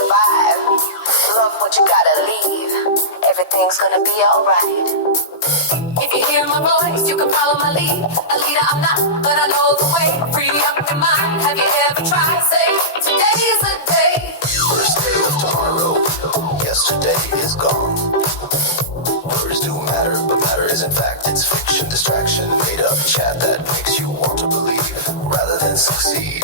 survive. Love what you gotta leave. Everything's gonna be alright. If you hear my voice, you can follow my lead. A leader I'm not, but I know the way. Free up your mind. Have you ever tried? Say, today is a day. First day of tomorrow. Yesterday is gone. Words do matter, but matter is in fact it's fiction, distraction, made up chat that makes you want to believe rather than succeed.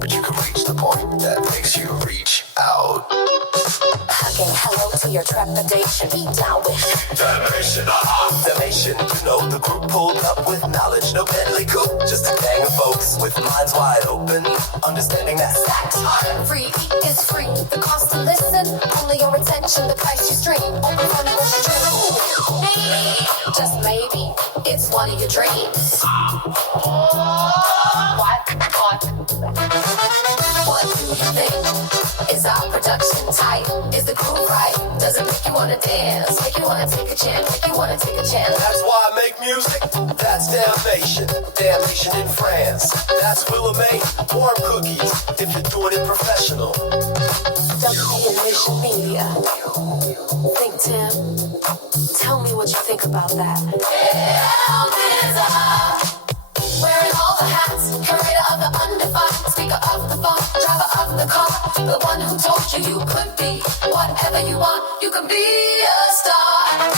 But you can reach the point that makes you reach out. Hugging hello to your trepidation. Be down with Damnation, damnation. You know the group pulled up with knowledge, no Bentley coupe, just a gang of folks with minds wide open, understanding that Facts are free, it's free. The cost to listen, only your attention, the price you stream. Open for negotiation. Maybe, just maybe, it's one of your dreams. What do you think? Is our production tight? Is the groove right? Does it make you wanna dance? Make you wanna take a chance? Make you wanna take a chance? That's why I make music. That's damnation. Damnation in France. That's Willa May. Warm cookies if you're doing it professional. WDMN MEDIA. ThinkTimm. Tell me what you think about that. Wearing all the hats, curator of the undefined, speaker of the phone, driver of the car, the one who told you you could be whatever you want. You can be a star.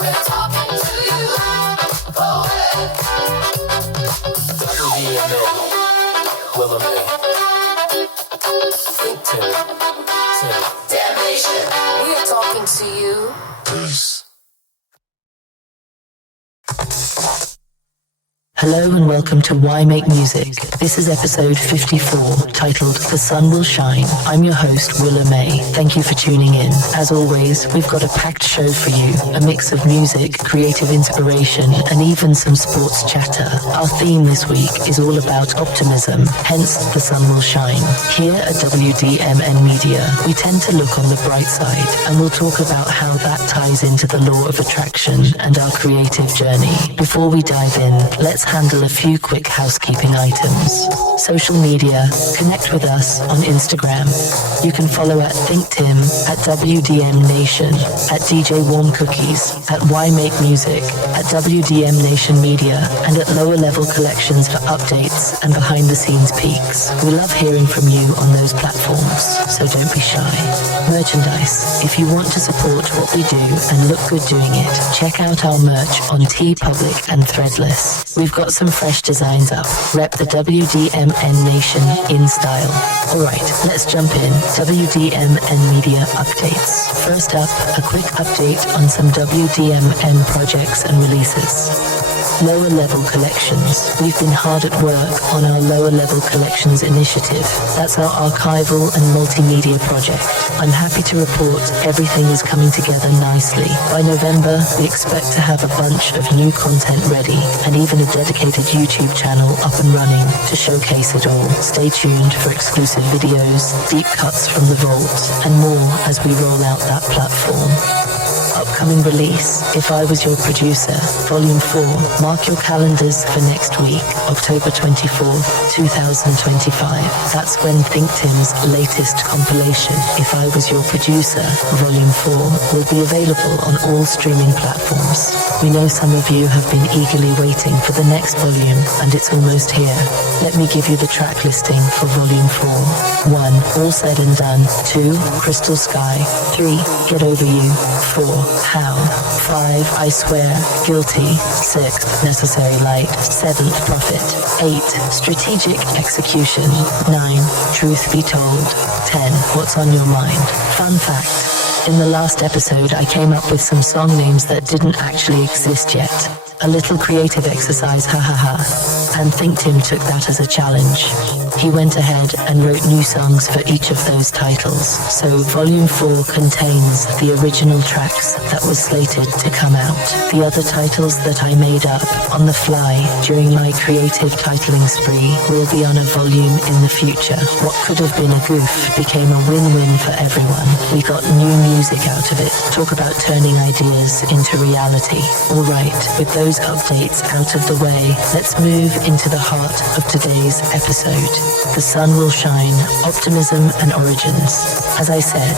We're talking to you, poet. WDMN. Willa May. ThinkTimm. Damnation. We're talking to you. Peace. Hello and welcome to Why Make Music. This is episode 54, titled The Sun Will Shine. I'm your host, Willa May. Thank you for tuning in. As always, we've got a packed show for you, a mix of music, creative inspiration, and even some sports chatter. Our theme this week is all about optimism, hence The Sun Will Shine. Here at WDMN Media, we tend to look on the bright side, and we'll talk about how that ties into the law of attraction and our creative journey. Before we dive in, let's handle a few quick housekeeping items. Social media, connect with us on Instagram. You can follow at ThinkTimm, at WDM Nation, at DJ Warm Cookies, at Why Make Music, at WDM Nation Media, and at Lower Level Collections for updates and behind the scenes peeks. We love hearing from you on those platforms, so don't be shy. Merchandise. If you want to support what we do and look good doing it, check out our merch on TeePublic and Threadless. We've got some fresh designs up. Rep the WDMN Nation in style. Alright, let's jump in. WDMN Media updates. First up, a quick update on some WDMN projects and releases. Lower Level Collections. We've been hard at work on our Lower Level Collections initiative. That's our archival and multimedia project. I'm happy to report everything is coming together nicely. By November, we expect to have a bunch of new content ready and even a dedicated YouTube channel up and running to showcase it all. Stay tuned for exclusive videos, deep cuts from the vault, and more as we roll out that platform. Upcoming release, If I Was Your Producer, Volume 4. Mark your calendars for next week, October 24th, 2025. That's when ThinkTimm's latest compilation, If I Was Your Producer, Volume 4, will be available on all streaming platforms. We know some of you have been eagerly waiting for the next volume, and it's almost here. Let me give you the track listing for Volume 4. 1. All Said and Done. 2. Crystal Sky. 3. Get Over You. 4. How. 5. I Swear. Guilty. 6. Necessary Light. 7. Prophet. 8. Strategic Execution. 9. Truth Be Told. 10. What's on Your Mind. Fun fact. In the last episode, I came up with some song names that didn't actually exist yet. A little creative exercise, ha ha ha. And ThinkTimm took that as a challenge. he went ahead and wrote new songs for each of those titles. So Volume 4 contains the original tracks that was slated to come out. The other titles that I made up on the fly during my creative titling spree will be on a volume in the future. What could have been a goof became a win-win for everyone. We got new music out of it. Talk about turning ideas into reality. Alright, with those updates out of the way, let's move into the heart of today's episode. The Sun Will Shine, Optimism and Origins. As I said,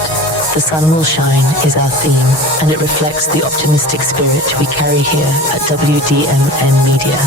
The Sun Will Shine is our theme, and it reflects the optimistic spirit we carry here at WDMN Media.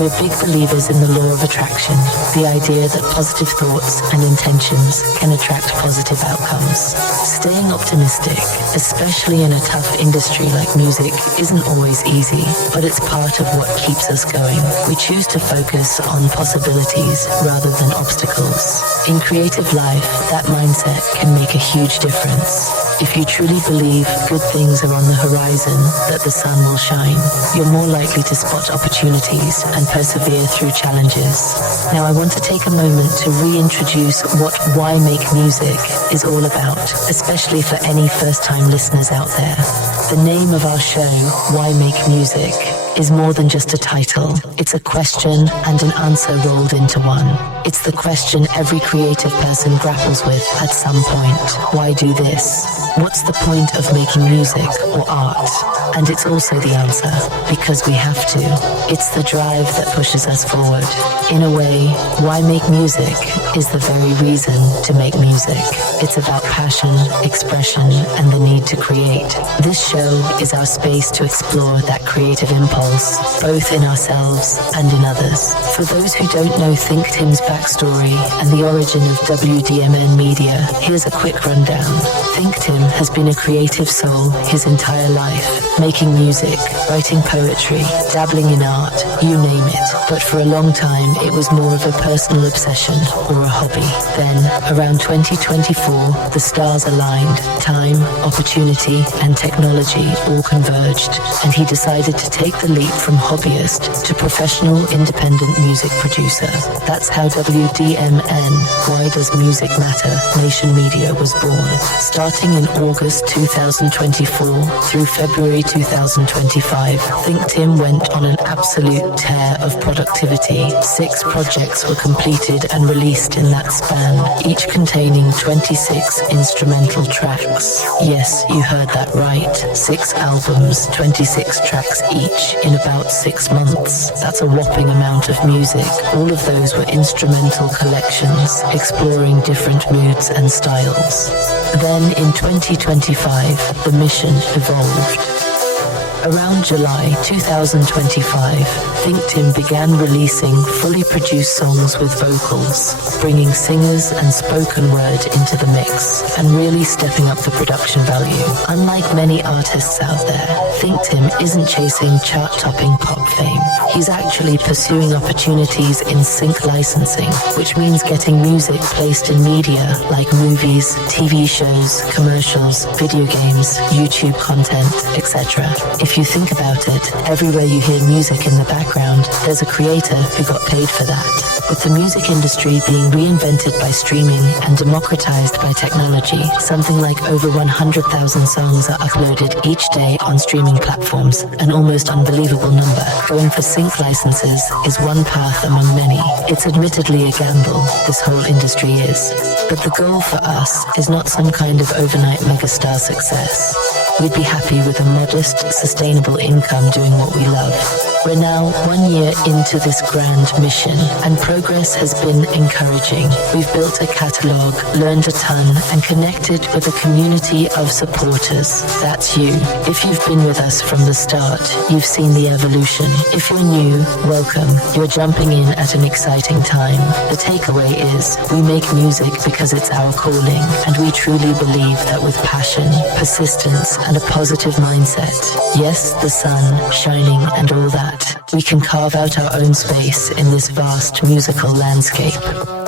We're big believers in the law of attraction, the idea that positive thoughts and intentions can attract positive outcomes. Staying optimistic, especially in a tough industry like music, isn't always easy, but it's part of what keeps us going. We choose to focus on possibilities rather than obstacles. In creative life, that mindset can make a huge difference. If you truly believe good things are on the horizon, that the sun will shine, you're more likely to spot opportunities and persevere through challenges. Now I want to take a moment to reintroduce what Why Make Music is all about, especially for any first-time listeners out there. The name of our show, Why Make Music, is more than just a title. It's a question and an answer rolled into one. It's the question every creative person grapples with at some point. Why do this? What's the point of making music or art? And it's also the answer, because we have to. It's the drive that pushes us forward. In a way, Why Make Music is the very reason to make music. It's about passion, expression, and the need to create. This show is our space to explore that creative impulse, both in ourselves and in others. For those who don't know ThinkTimm's backstory and the origin of WDMN Media, here's a quick rundown. ThinkTimm has been a creative soul his entire life, making music, writing poetry, dabbling in art, you name it. But for a long time, it was more of a personal obsession or a hobby. Then, around 2024, the stars aligned. Time, opportunity, and technology all converged, and he decided to take the leap from hobbyist to professional independent music producer. That's how WDMN, Why Does Music Matter, Nation Media was born. Starting in August 2024 through February 2025, ThinkTimm went on an absolute tear of productivity. 6 projects were completed and released in that span, each containing 26 instrumental tracks. Yes, you heard that right. 6 albums, 26 tracks each in about 6 months. That's a whopping amount of music. All of those were instrumental collections, exploring different moods and styles. Then in 2025, the mission evolved. Around July 2025, ThinkTimm began releasing fully produced songs with vocals, bringing singers and spoken word into the mix, and really stepping up the production value. Unlike many artists out there, ThinkTimm isn't chasing chart-topping pop fame. He's actually pursuing opportunities in sync licensing, which means getting music placed in media like movies, TV shows, commercials, video games, YouTube content, etc. If you think about it, everywhere you hear music in the background, there's a creator who got paid for that. With the music industry being reinvented by streaming and democratized by technology, something like over 100,000 songs are uploaded each day on streaming platforms, an almost unbelievable number. Going for sync licenses is one path among many. It's admittedly a gamble, this whole industry is. But the goal for us is not some kind of overnight megastar success. We'd be happy with a modest, sustainable income doing what we love. We're now 1 year into this grand mission, and progress has been encouraging. We've built a catalogue, learned a ton, and connected with a community of supporters. That's you. If you've been with us from the start, you've seen the evolution. If you're new, welcome. You're jumping in at an exciting time. The takeaway is, we make music because it's our calling, and we truly believe that with passion, persistence, and a positive mindset. Yes, the sun, shining and all that. We can carve out our own space in this vast musical landscape.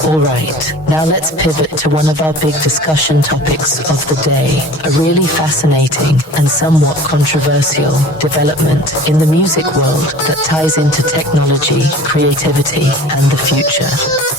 Alright, now let's pivot to one of our big discussion topics of the day, a really fascinating and somewhat controversial development in the music world that ties into technology, creativity, and the future.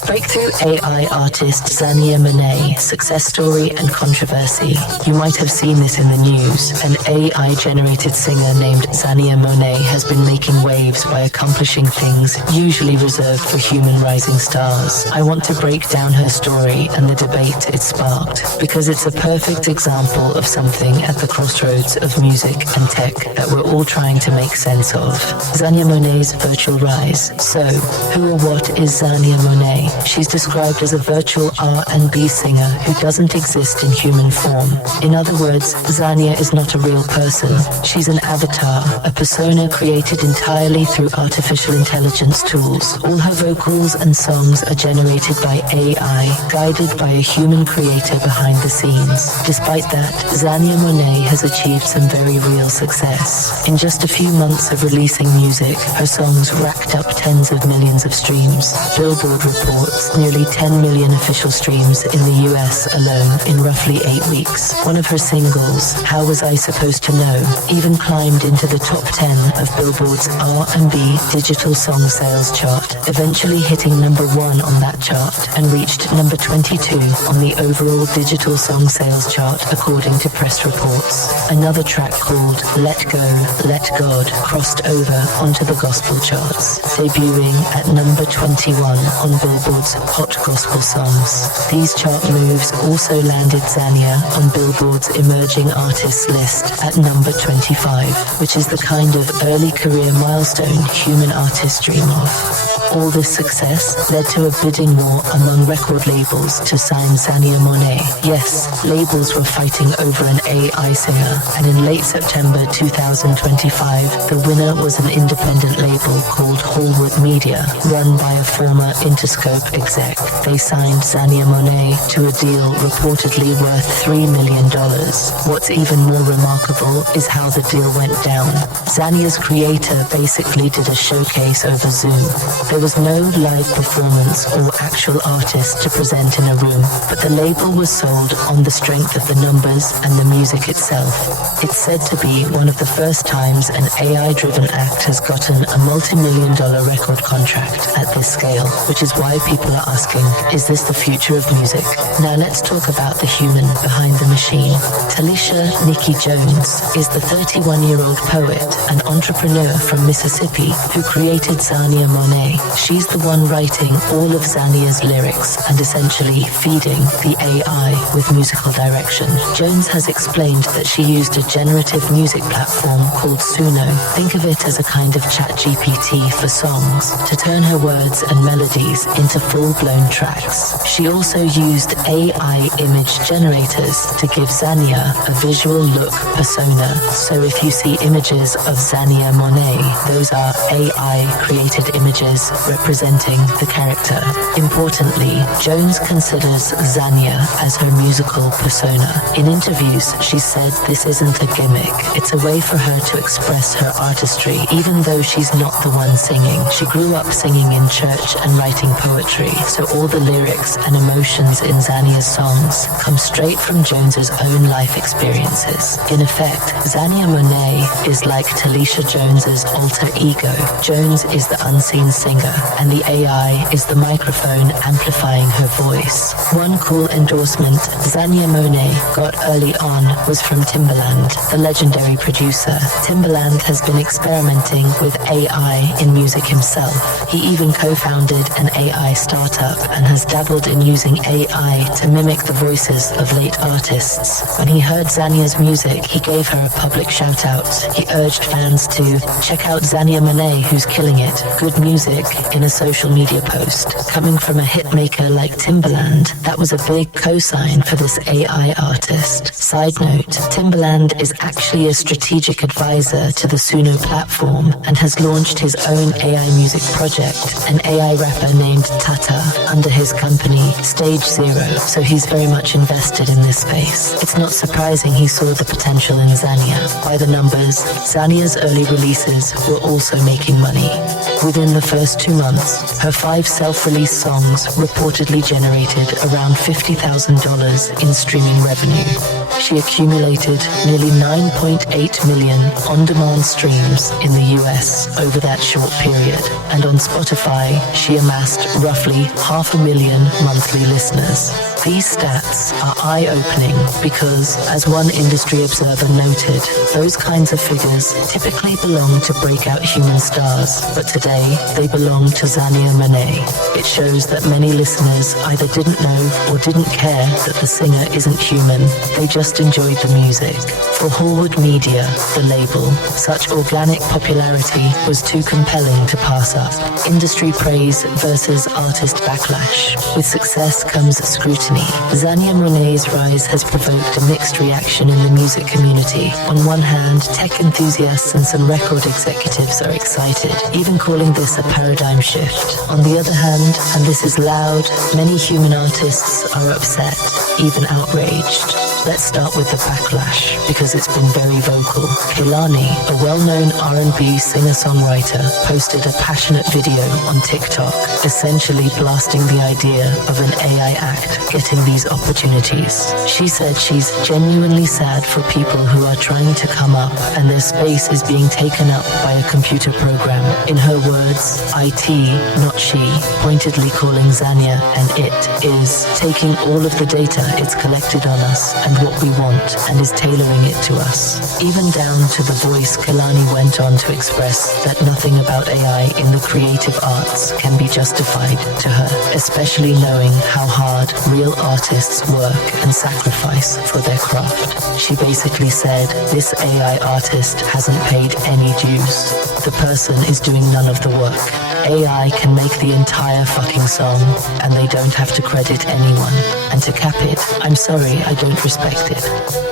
Breakthrough AI artist Xania Monet, success story and controversy. You might have seen this in the news. An AI-generated singer named Xania Monet has been making waves by accomplishing things usually reserved for human rising stars. I want to break down her story and the debate it sparked, because it's a perfect example of something at the crossroads of music and tech that we're all trying to make sense of. Xania Monet's virtual rise. So, who or what is Xania Monet? She's described as a virtual R&B singer who doesn't exist in human form. In other words, Xania is not a real person. She's an avatar, a persona created entirely through artificial intelligence tools. All her vocals and songs are generated by AI, guided by a human creator behind the scenes. Despite that, Xania Monet has achieved some very real success. In just a few months of releasing music, her songs racked up tens of millions of streams. Billboard reports nearly 10 million official streams in the US alone in roughly 8 weeks. One of her singles, How Was I Supposed to Know, even climbed into the top 10 of Billboard's R&B digital song sales chart, eventually hitting number 1 on that chart and reached number 22 on the overall digital song sales chart according to press reports. Another track called Let Go, Let God crossed over onto the gospel charts, debuting at number 21 on Billboard's Hot Gospel Songs. These chart moves also landed Xania on Billboard's Emerging Artists list at number 25, which is the kind of early career milestone human artists dream of. All this success led to a bidding war among record labels to sign Xania Monet. Yes, labels were fighting over an AI singer, and in late September 2025, the winner was an independent label called Willa May, run by a former Interscope exec. They signed Xania Monet to a deal reportedly worth $3 million. What's even more remarkable is how the deal went down. Xania's creator basically did a showcase over Zoom. There was no live performance or actual artist to present in a room, but the label was sold on the strength of the numbers and the music itself. It's said to be one of the first times an AI-driven act has gotten a multi-million-dollar record contract at this scale, which is why people are asking, is this the future of music? Now let's talk about the human behind the machine. Talisha Nikki Jones is the 31-year-old poet and entrepreneur from Mississippi who created Xania Monet. She's the one writing all of Xania's lyrics and essentially feeding the AI with musical direction. Jones has explained that she used a generative music platform called Suno. Think of it as a kind of ChatGPT for songs to turn her words and melodies into full-blown tracks. She also used AI image generators to give Xania a visual look persona. So if you see images of Xania Monet, those are AI-created images representing the character. Importantly, Jones considers Xania as her musical persona. In interviews, she said this isn't a gimmick. It's a way for her to express her artistry, even though she's not the one singing. She grew up singing in church and writing poetry, so all the lyrics and emotions in Xania's songs come straight from Jones's own life experiences. In effect, Xania Monet is like Talisha Jones's alter ego. Jones is the unseen singer, and the AI is the microphone amplifying her voice. One cool endorsement Xania Monet got early on was from Timbaland, the legendary producer. Timbaland has been experimenting with AI in music himself. He even co-founded an AI startup and has dabbled in using AI to mimic the voices of late artists. When he heard Xania's music, he gave her a public shout-out. He urged fans to check out Xania Monet, who's killing it. Good music in a social media post. Coming from a hitmaker like Timbaland, that was a big cosign for this AI artist. Side note, Timbaland is actually a strategic advisor to the Suno platform and has launched his own AI music project, an AI rapper named Tata, under his company Stage Zero, so he's very much invested in this space. It's not surprising he saw the potential in Xania. By the numbers, Xania's early releases were also making money. Within the first 2 months, her 5 self-released songs reportedly generated around $50,000 in streaming revenue. She accumulated nearly 9.8 million on-demand streams in the US over that short period, and on Spotify, she amassed roughly 500,000 monthly listeners. These stats are eye-opening because, as one industry observer noted, those kinds of figures typically belong to breakout human stars, but today they belong to Xania Monet. It shows that many listeners either didn't know or didn't care that the singer isn't human. They just enjoyed the music. For Hallwood Media, the label, such organic popularity was too compelling to pass up. Industry praise versus artist backlash. With success comes scrutiny. Xania Monet's rise has provoked a mixed reaction in the music community. On one hand, tech enthusiasts and some record executives are excited, even calling this a paradigm shift. On the other hand, and this is loud, many human artists are upset, even outraged. Let's start with the backlash, because it's been very vocal. Kehlani, a well-known R&B singer-songwriter, posted a passionate video on TikTok, essentially blasting the idea of an AI act getting these opportunities. She said she's genuinely sad for people who are trying to come up and their space is being taken up by a computer program. In her words, IT, not she, pointedly calling Xania and it is taking all of the data it's collected on us and what we want and is tailoring it to us. Even down to the voice, Kehlani went on to express that nothing about AI in the creative arts can be justified to her, especially knowing how hard real artists work and sacrifice for their craft. She basically said, this AI artist hasn't paid any dues. The person is doing none of the work. AI can make the entire fucking song and they don't have to credit anyone. And to cap it, I'm sorry, I don't respect it.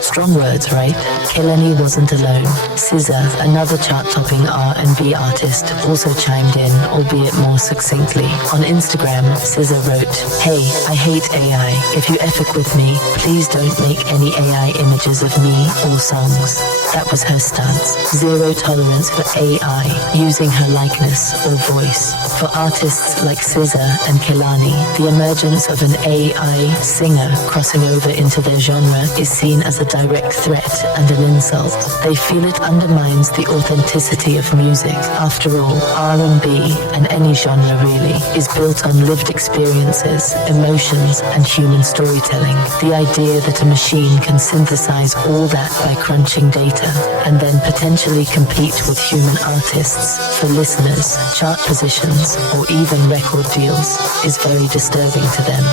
Strong words, right? Kehlani wasn't alone. SZA, another chart-topping R&B artist, also chimed in, albeit more succinctly. On Instagram, SZA wrote, "Hey, I hate AI. If you epic with me, please don't make any AI images of me or songs." That was her stance. Zero tolerance for AI using her likeness or voice. For artists like SZA and Kehlani, the emergence of an AI singer crossing over into their genre is seen as a direct threat and an insult. They feel it undermines the authenticity of music. After all, R&B, and any genre really, is built on lived experiences, emotions, and human storytelling. The idea that a machine can synthesize all that by crunching data and then potentially compete with human artists for listeners, chart positions, or even record deals is very disturbing to them.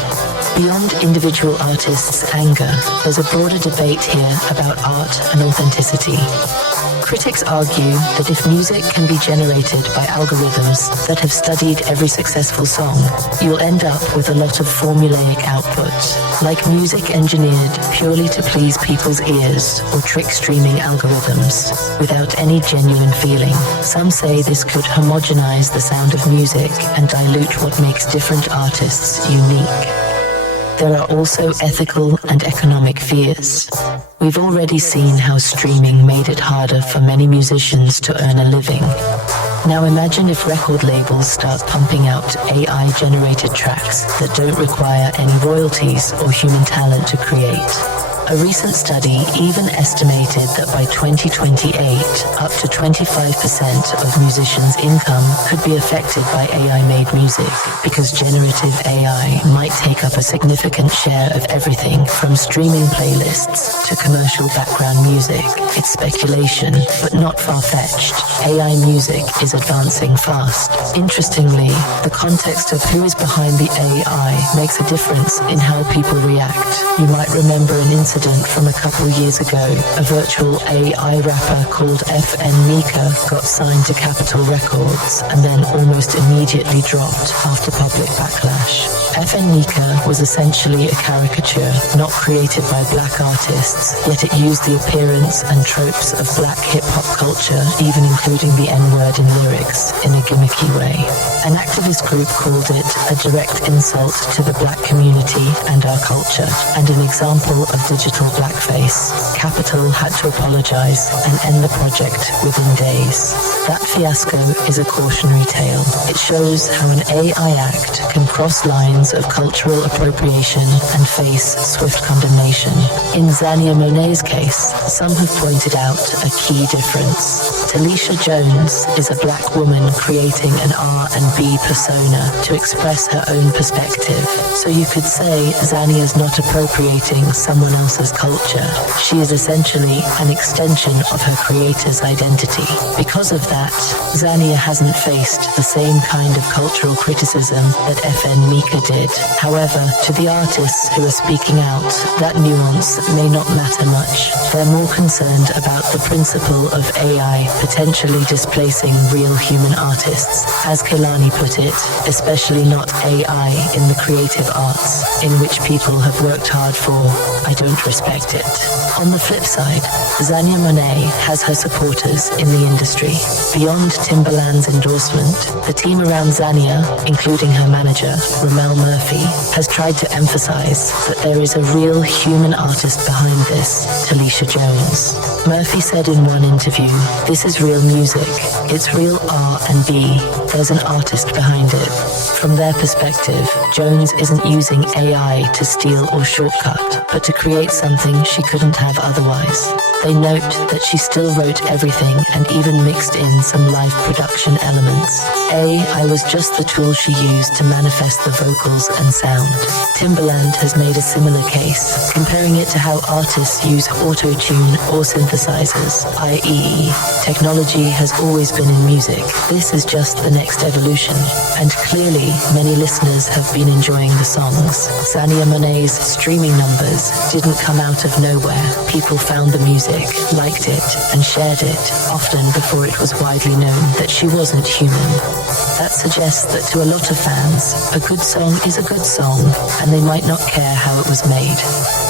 Beyond individual artists' anger, there's a broader debate here about art and authenticity. Critics argue that if music can be generated by algorithms that have studied every successful song, you'll end up with a lot of formulaic output, like music engineered purely to please people's ears or trick streaming algorithms, without any genuine feeling. Some say this could homogenize the sound of music and dilute what makes different artists unique. There are also ethical and economic fears. We've already seen how streaming made it harder for many musicians to earn a living. Now imagine if record labels start pumping out AI-generated tracks that don't require any royalties or human talent to create. A recent study even estimated that by 2028, up to 25% of musicians' income could be affected by AI-made music, because generative AI might take up a significant share of everything from streaming playlists to commercial background music. It's speculation, but not far-fetched. AI music is advancing fast. Interestingly, the context of who is behind the AI makes a difference in how people react. You might remember an incident incident from a couple years ago. A virtual AI rapper called FN Mika got signed to Capitol Records and then almost immediately dropped after public backlash. FN Mika was essentially a caricature, not created by black artists, yet it used the appearance and tropes of black hip-hop culture, even including the N-word in lyrics, in a gimmicky way. An activist group called it a direct insult to the black community and our culture, and an example of digital blackface. Capitol had to apologize and end the project within days. That fiasco is a cautionary tale. It shows how an AI act can cross lines of cultural appropriation and face swift condemnation. In Xania Monet's case, some have pointed out a key difference. Talisha Jones is a black woman creating an R&B persona to express her own perspective. So you could say Xania's not appropriating someone else's culture. She is essentially an extension of her creator's identity. Because of that, Xania hasn't faced the same kind of cultural criticism that FN Mika did. However, to the artists who are speaking out, that nuance may not matter much. They're more concerned about the principle of AI potentially displacing real human artists. As Kehlani put it, especially not AI in the creative arts, in which people have worked hard for. I don't respect it. On the flip side, Xania Monet has her supporters in the industry. Beyond Timbaland's endorsement, the team around Xania, including her manager, Ramel Murphy, has tried to emphasize that there is a real human artist behind this, Talisha Jones. Murphy said in one interview, "This is real music. It's real R&B. There's an artist behind it." From their perspective, Jones isn't using AI to steal or shortcut, but to create something she couldn't have otherwise. They note that she still wrote everything and even mixed in some live production elements. AI was just the tool she used to manifest the vocals and sound. Timbaland has made a similar case, comparing it to how artists use auto-tune or synthesizers, i.e., technology has always been in music. This is just the next evolution. And clearly, many listeners have been enjoying the songs. Xania Monet's streaming numbers didn't come out of nowhere. People found the music, liked it, and shared it, often before it was widely known that she wasn't human. That suggests that to a lot of fans, a good song is a good song, and they might not care how it was made.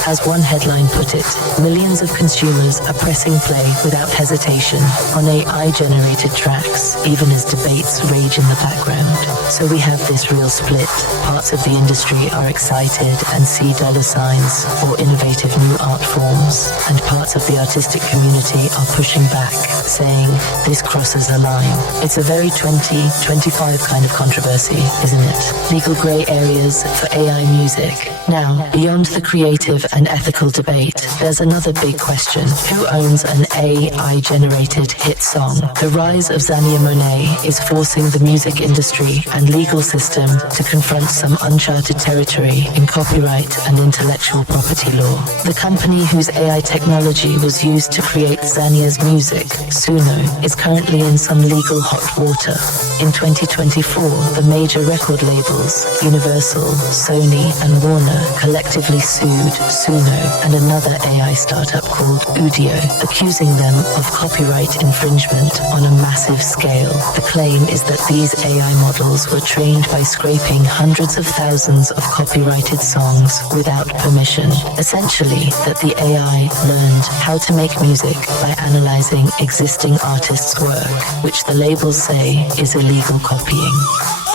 As one headline put it, millions of consumers are pressing play without hesitation on AI-generated tracks, even as debates rage in the background. So we have this real split. Parts of the industry are excited and see dollar signs or innovative new art forms, and parts of the artistic community are pushing back, saying this crosses a line. It's a very 2025 kind of controversy, isn't it? Legal grey areas for AI music. Now, beyond the creative and ethical debate, there's another big question. Who owns an AI-generated hit song? The rise of Xania Monet is forcing the music industry and legal system to confront some uncharted territory in copyright and intellectual property law. The company whose AI technology was used to create Xania's music, Suno, is currently in some legal hot water. In 2024, the major record labels, Universal, Sony, and Warner, collectively sued Suno and another AI startup called Udio, accusing them of copyright infringement on a massive scale. The claim is that these AI models were trained by scraping hundreds of thousands of copyrighted songs without permission. Essentially, that the AI learned how to make music by analyzing existing artists' work, which the labels say is illegal copying.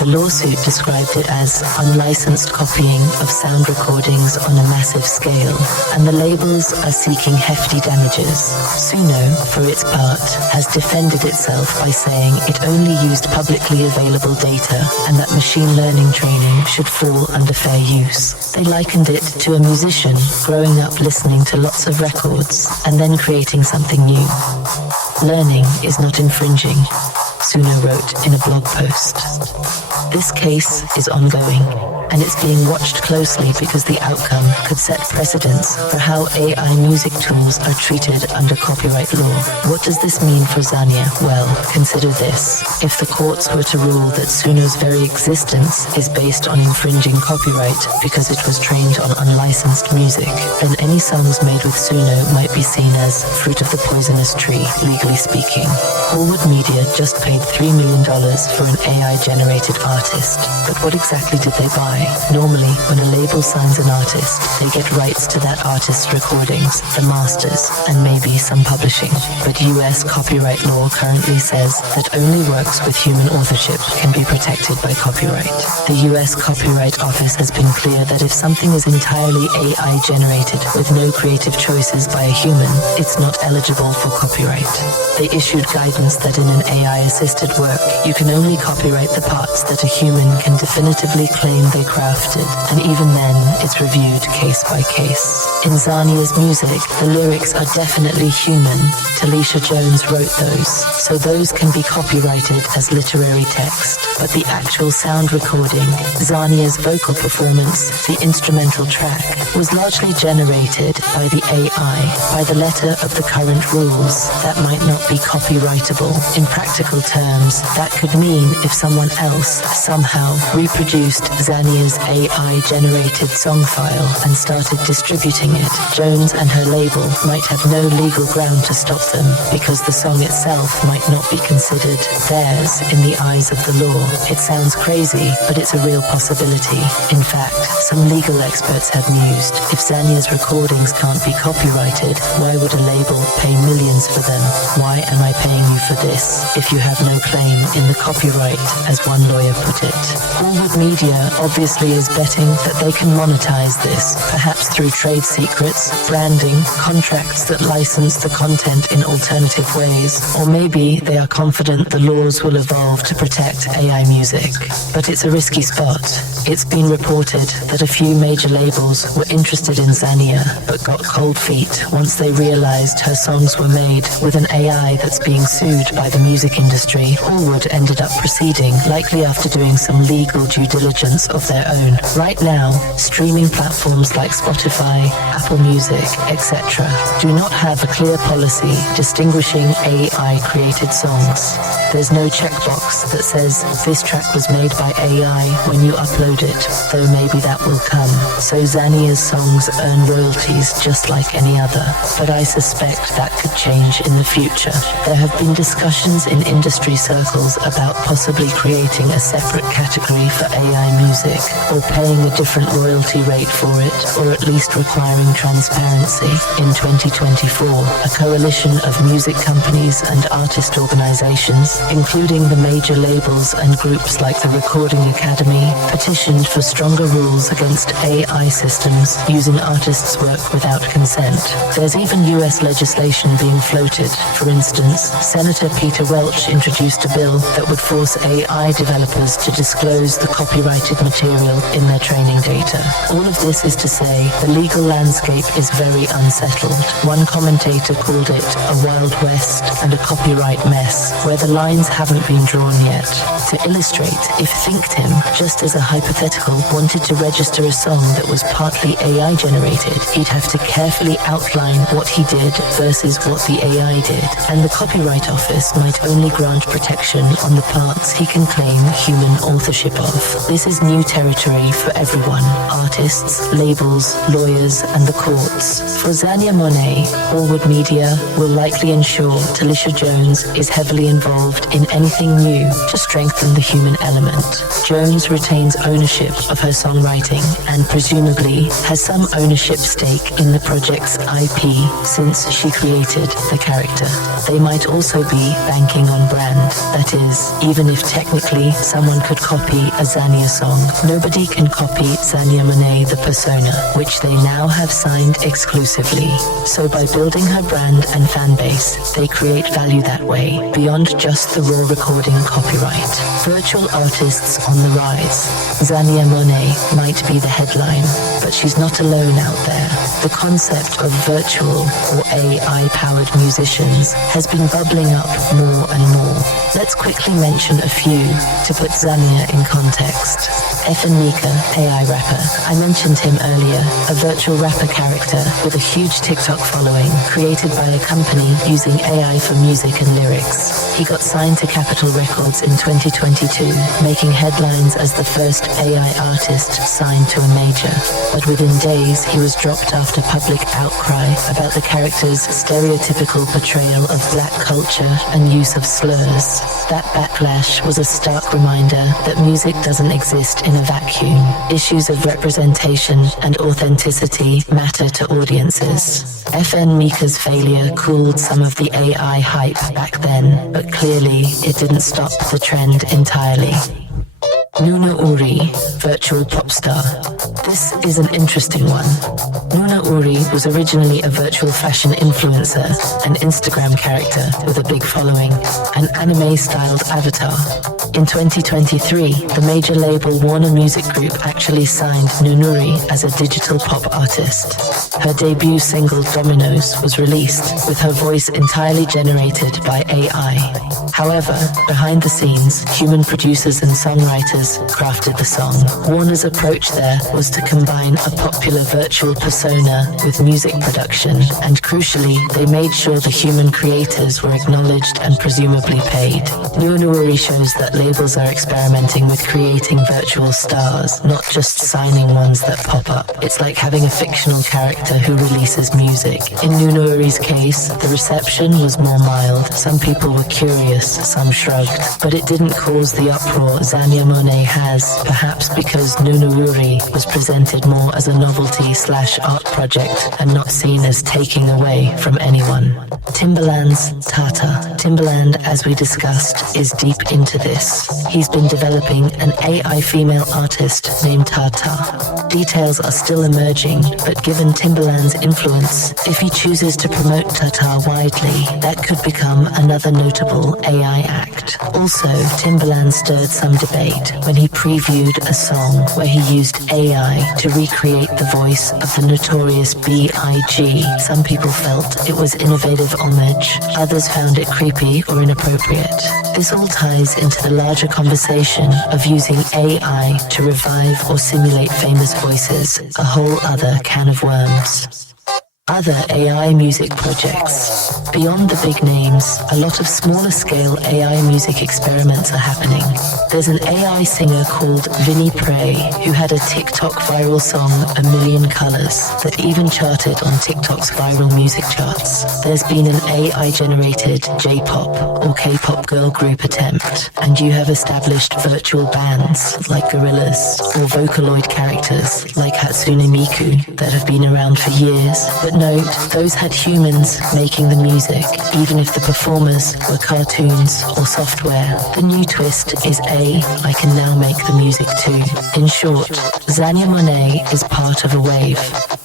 The lawsuit described it as unlicensed copying of sound recordings on a massive scale, and the labels are seeking hefty damages. Suno, for its part, has defended itself by saying it only used publicly available data and that machine learning training should fall under fair use. They likened it to a musician growing up listening to lots of records and then creating something new. Learning is not infringing, Suno wrote in a blog post. This case is ongoing, and it's being watched closely because the outcome could set precedents for how AI music tools are treated under copyright law. What does this mean for Xania? Well, consider this. If the courts were to rule that Suno's very existence is based on infringing copyright because it was trained on unlicensed music, then any songs made with Suno might be seen as fruit of the poisonous tree, legally speaking. Forward Media just paid $3 million for an AI-generated artist. But what exactly did they buy? Normally, when a label signs an artist, they get rights to that artist's recordings, the masters, and maybe some publishing. But US copyright law currently says that only works with human authorship can be protected by copyright. The US Copyright Office has been clear that if something is entirely AI-generated with no creative choices by a human, it's not eligible for copyright. They issued guidance that in an AI-assisted work, you can only copyright the parts that a human can definitively claim they crafted, and even then, it's reviewed case by case. In Xania's music, the lyrics are definitely human. Talisha Jones wrote those, so those can be copyrighted as literary text. But the actual sound recording, Xania's vocal performance, the instrumental track, was largely generated by the AI, by the letter of the current rules. That might not be copyrightable. In practical terms, that could mean if someone else somehow reproduced Xania's AI-generated song file and started distributing it, Jones and her label might have no legal ground to stop them because the song itself might not be considered theirs in the eyes of the law. It sounds crazy, but it's a real possibility. In fact, some legal experts have mused, if Xania's recordings can't be copyrighted, why would a label pay millions for them? Why am I paying you for this if you have no claim in the copyright, as one lawyer put it? Forward Media obviously is betting that they can monetize this, perhaps through trade secrets, branding, contracts that license the content in alternative ways, or maybe they are confident the laws will evolve to protect AI music. But it's a risky spot. It's been reported that a few major labels were interested in Xania, but got cold feet once they realized her songs were made with an AI that's being sued by the music industry. Forward ended up proceeding, likely after doing some legal due diligence of their own. Right now, streaming platforms like Spotify, Apple Music, etc. do not have a clear policy distinguishing AI-created songs. There's no checkbox that says this track was made by AI when you upload it, though maybe that will come. So Xania's songs earn royalties just like any other. But I suspect that could change in the future. There have been discussions in industry circles about possibly creating a separate category for AI music, or paying a different royalty rate for it, or at least requiring transparency. In 2024, a coalition of music companies and artist organizations, including the major labels and groups like the Recording Academy, petitioned for stronger rules against AI systems using artists' work without consent. There's even US legislation being floated. For instance, Senator Peter Welch introduced a bill that would force AI developers to disclose the copyrighted material in their training data. All of this is to say, the legal landscape is very unsettled. One commentator called it a Wild West and a copyright mess, where the lines haven't been drawn yet. To illustrate, if ThinkTimm, just as a hypothetical, wanted to register a song that was partly AI generated, he'd have to carefully outline what he did versus what the AI did, and the Copyright Office might only grant protection on the parts he can claim human authorship of. This is new territory for everyone: artists, labels, lawyers, and the courts. For Xania Monet, Forward Media will likely ensure Talisha Jones is heavily involved in anything new to strengthen the human element. Jones retains ownership of her songwriting and presumably has some ownership stake in the project's IP since she created the character. They might also be banking on brand. That is, even if technically someone could copy a Xania song, nobody can copy Xania Monet the persona, which they now have signed exclusively. So by building her brand and fan base, they create value that way, beyond just the raw recording copyright. Virtual artists on the rise. Xania Monet might be the headline, but she's not alone out there. The concept of virtual or AI-powered musicians has been bubbling up more and more. Let's quickly mention a few to put Xania in context. Mika, AI rapper. I mentioned him earlier, a virtual rapper character with a huge TikTok following, created by a company using AI for music and lyrics. He got signed to Capitol Records in 2022, making headlines as the first AI artist signed to a major. But within days, he was dropped after public outcry about the character's stereotypical portrayal of black culture and use of slurs. That backlash was a stark reminder that music doesn't exist in a vacuum. Issues of representation and authenticity matter to audiences. Mika's failure cooled some of the AI hype back then, but clearly it didn't stop the trend entirely. Nuna Uri, virtual pop star. This is an interesting one. Nuna Uri was originally a virtual fashion influencer, an Instagram character with a big following, an anime-styled avatar. In 2023, the major label Warner Music Group actually signed Nunuri as a digital pop artist. Her debut single Dominoes was released with her voice entirely generated by AI. However, behind the scenes, human producers and songwriters crafted the song. Warner's approach there was to combine a popular virtual persona with music production, and crucially, they made sure the human creators were acknowledged and presumably paid. Nunuri shows that labels are experimenting with creating virtual stars, not just signing ones that pop up. It's like having a fictional character who releases music. In Nunuri's case, the reception was more mild. Some people were curious, some shrugged, but it didn't cause the uproar Xania Monet has, perhaps because Nunuri was presented more as a novelty/art project and not seen as taking away from anyone. Timbaland's Tata. Timbaland, as we discussed, is deep into this. He's been developing an AI female artist named Tata. Details are still emerging, but given Timbaland's influence, if he chooses to promote Tata widely, that could become another notable AI act. Also, Timbaland stirred some debate when he previewed a song where he used AI to recreate the voice of the notorious B.I.G. Some people felt it was innovative homage, others found it creepy or inappropriate. This all ties into the larger conversation of using AI to revive or simulate famous voices, a whole other can of worms. Other AI music projects. Beyond the big names, a lot of smaller scale AI music experiments are happening. There's an AI singer called Vinnie Prey who had a TikTok viral song, A Million Colors, that even charted on TikTok's viral music charts. There's been an AI-generated J-pop or K-pop girl group attempt, and you have established virtual bands like Gorillaz or Vocaloid characters like Hatsune Miku that have been around for years, but note, those had humans making the music, even if the performers were cartoons or software. The new twist is I can now make the music too. In short, Xania Monet is part of a wave.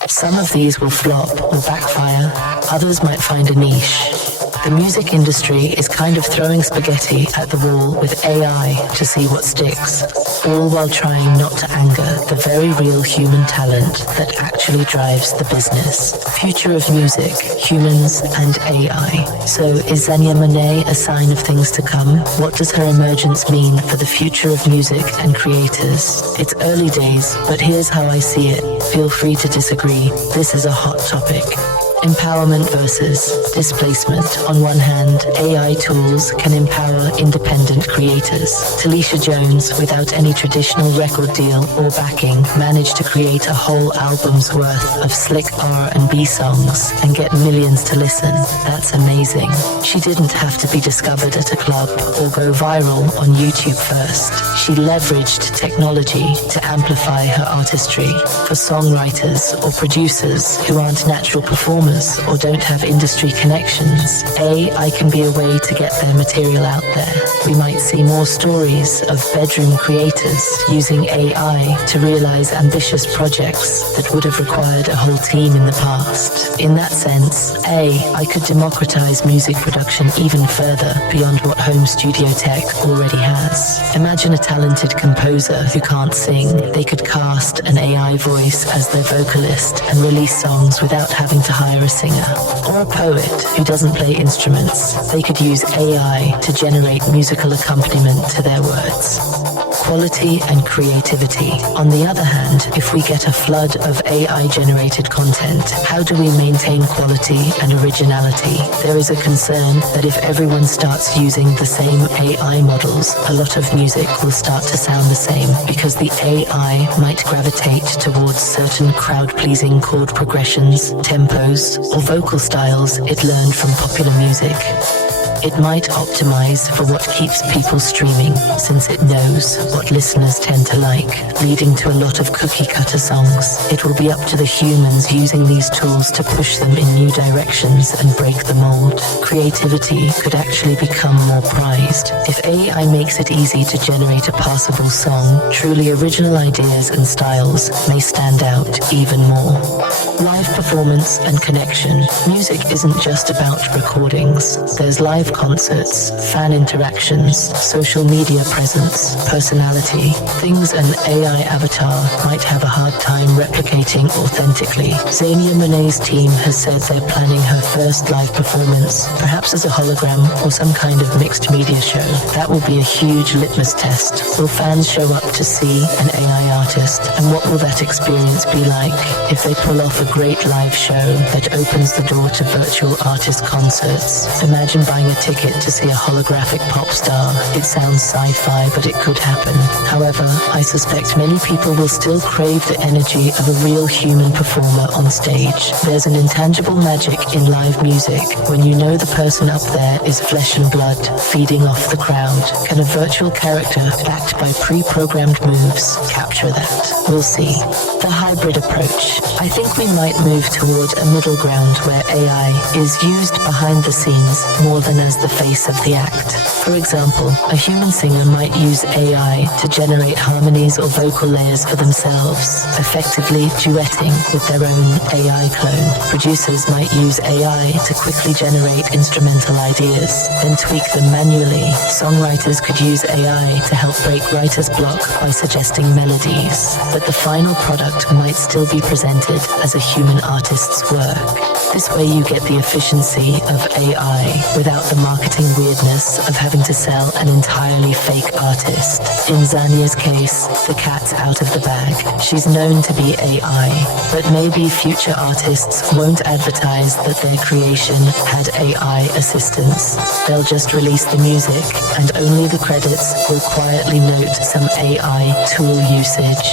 Some of these will flop or backfire, others might find a niche. The music industry is kind of throwing spaghetti at the wall with AI to see what sticks, all while trying not to anger the very real human talent that actually drives the business. Future of music, humans and AI. So is Xania Monet a sign of things to come? What does her emergence mean for the future of music and creators? It's early days, but here's how I see it. Feel free to disagree. This is a hot topic. Empowerment versus displacement. On one hand, AI tools can empower independent creators. Talisha Jones, without any traditional record deal or backing, managed to create a whole album's worth of slick R&B songs and get millions to listen. That's amazing. She didn't have to be discovered at a club or go viral on YouTube first. She leveraged technology to amplify her artistry. For songwriters or producers who aren't natural performers, famous or don't have industry connections, AI can be a way to get their material out there. We might see more stories of bedroom creators using AI to realize ambitious projects that would have required a whole team in the past. In that sense, AI could democratize music production even further beyond what home studio tech already has. Imagine a talented composer who can't sing. They could cast an AI voice as their vocalist and release songs without having to hire a singer. Or a poet who doesn't play instruments. They could use AI to generate musical accompaniment to their words. Quality and creativity. On the other hand, if we get a flood of AI-generated content, how do we maintain quality and originality? There is a concern that if everyone starts using the same AI models, a lot of music will start to sound the same because the AI might gravitate towards certain crowd-pleasing chord progressions, tempos, or vocal styles it learned from popular music. It might optimize for what keeps people streaming, since it knows what listeners tend to like, leading to a lot of cookie-cutter songs. It will be up to the humans using these tools to push them in new directions and break the mold. Creativity could actually become more prized. If AI makes it easy to generate a passable song, truly original ideas and styles may stand out even more. Live performance and connection. Music isn't just about recordings. There's live concerts, fan interactions, social media presence, personality, things an AI avatar might have a hard time replicating authentically. Xania Monet's team has said they're planning her first live performance, perhaps as a hologram or some kind of mixed media show. That will be a huge litmus test. Will fans show up to see an AI artist, and what will that experience be like if they pull off a great live show that opens the door to virtual artist concerts? Imagine buying a ticket to see a holographic pop star. It sounds sci-fi, but it could happen. However, I suspect many people will still crave the energy of a real human performer on stage. There's an intangible magic in live music when you know the person up there is flesh and blood, feeding off the crowd. Can a virtual character backed by pre-programmed moves capture that? We'll see. The hybrid approach. I think we might move toward a middle ground where AI is used behind the scenes more than as the face of the act. For example, a human singer might use AI to generate harmonies or vocal layers for themselves, effectively duetting with their own AI clone. Producers might use AI to quickly generate instrumental ideas, then tweak them manually. Songwriters could use AI to help break writer's block by suggesting melodies, but the final product might still be presented as a human artist's work. This way you get the efficiency of AI without the marketing weirdness of having to sell an entirely fake artist. In Xania's case, the cat's out of the bag. She's known to be AI, but maybe future artists won't advertise that their creation had AI assistance. They'll just release the music, and only the credits will quietly note some AI tool usage.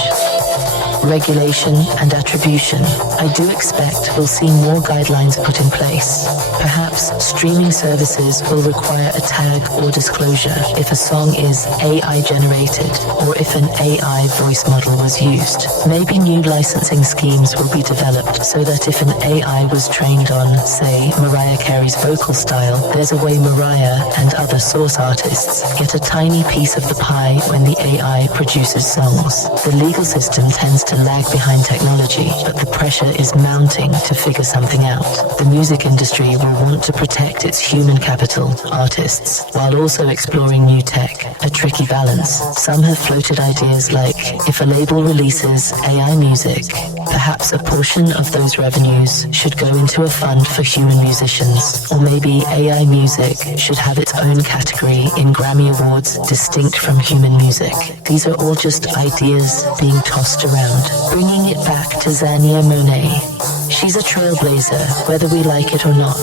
Regulation and attribution. I do expect we'll see more guidelines put in place. Perhaps streaming services will require a tag or disclosure if a song is AI generated or if an AI voice model was used. Maybe new licensing schemes will be developed so that if an AI was trained on, say, Mariah Carey's vocal style, there's a way Mariah and other source artists get a tiny piece of the pie when the AI produces songs. The legal system tends to lag behind technology, but the pressure is mounting to figure something out. The music industry will want to protect its human capital, artists, while also exploring new tech, a tricky balance. Some have floated ideas like, if a label releases AI music, perhaps a portion of those revenues should go into a fund for human musicians, or maybe AI music should have its own category in Grammy Awards distinct from human music. These are all just ideas being tossed around. Bringing it back to Xania Monet. She's a trailblazer, whether we like it or not.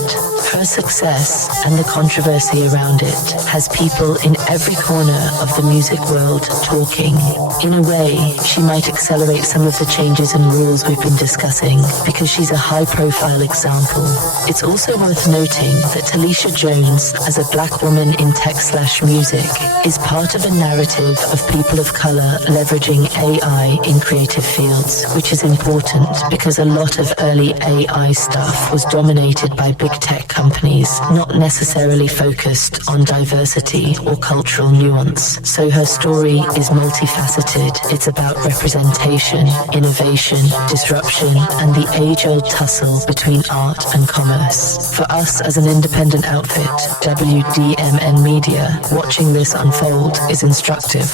Her success and the controversy around it has people in every corner of the music world talking. In a way, she might accelerate some of the changes and rules we've been discussing because she's a high-profile example. It's also worth noting that Talisha Jones, as a black woman in tech/music, is part of a narrative of people of color leveraging AI in creative fields, which is important because a lot of early AI stuff was dominated by big tech companies, not necessarily focused on diversity or cultural nuance. So her story is multifaceted. It's about representation, innovation, disruption, and the age-old tussle between art and commerce. For us as an independent outfit, WDMN Media, watching this unfold is instructive.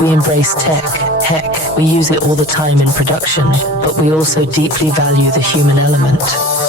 We embrace tech. Heck, we use it all the time in production, but we also deeply value the human element.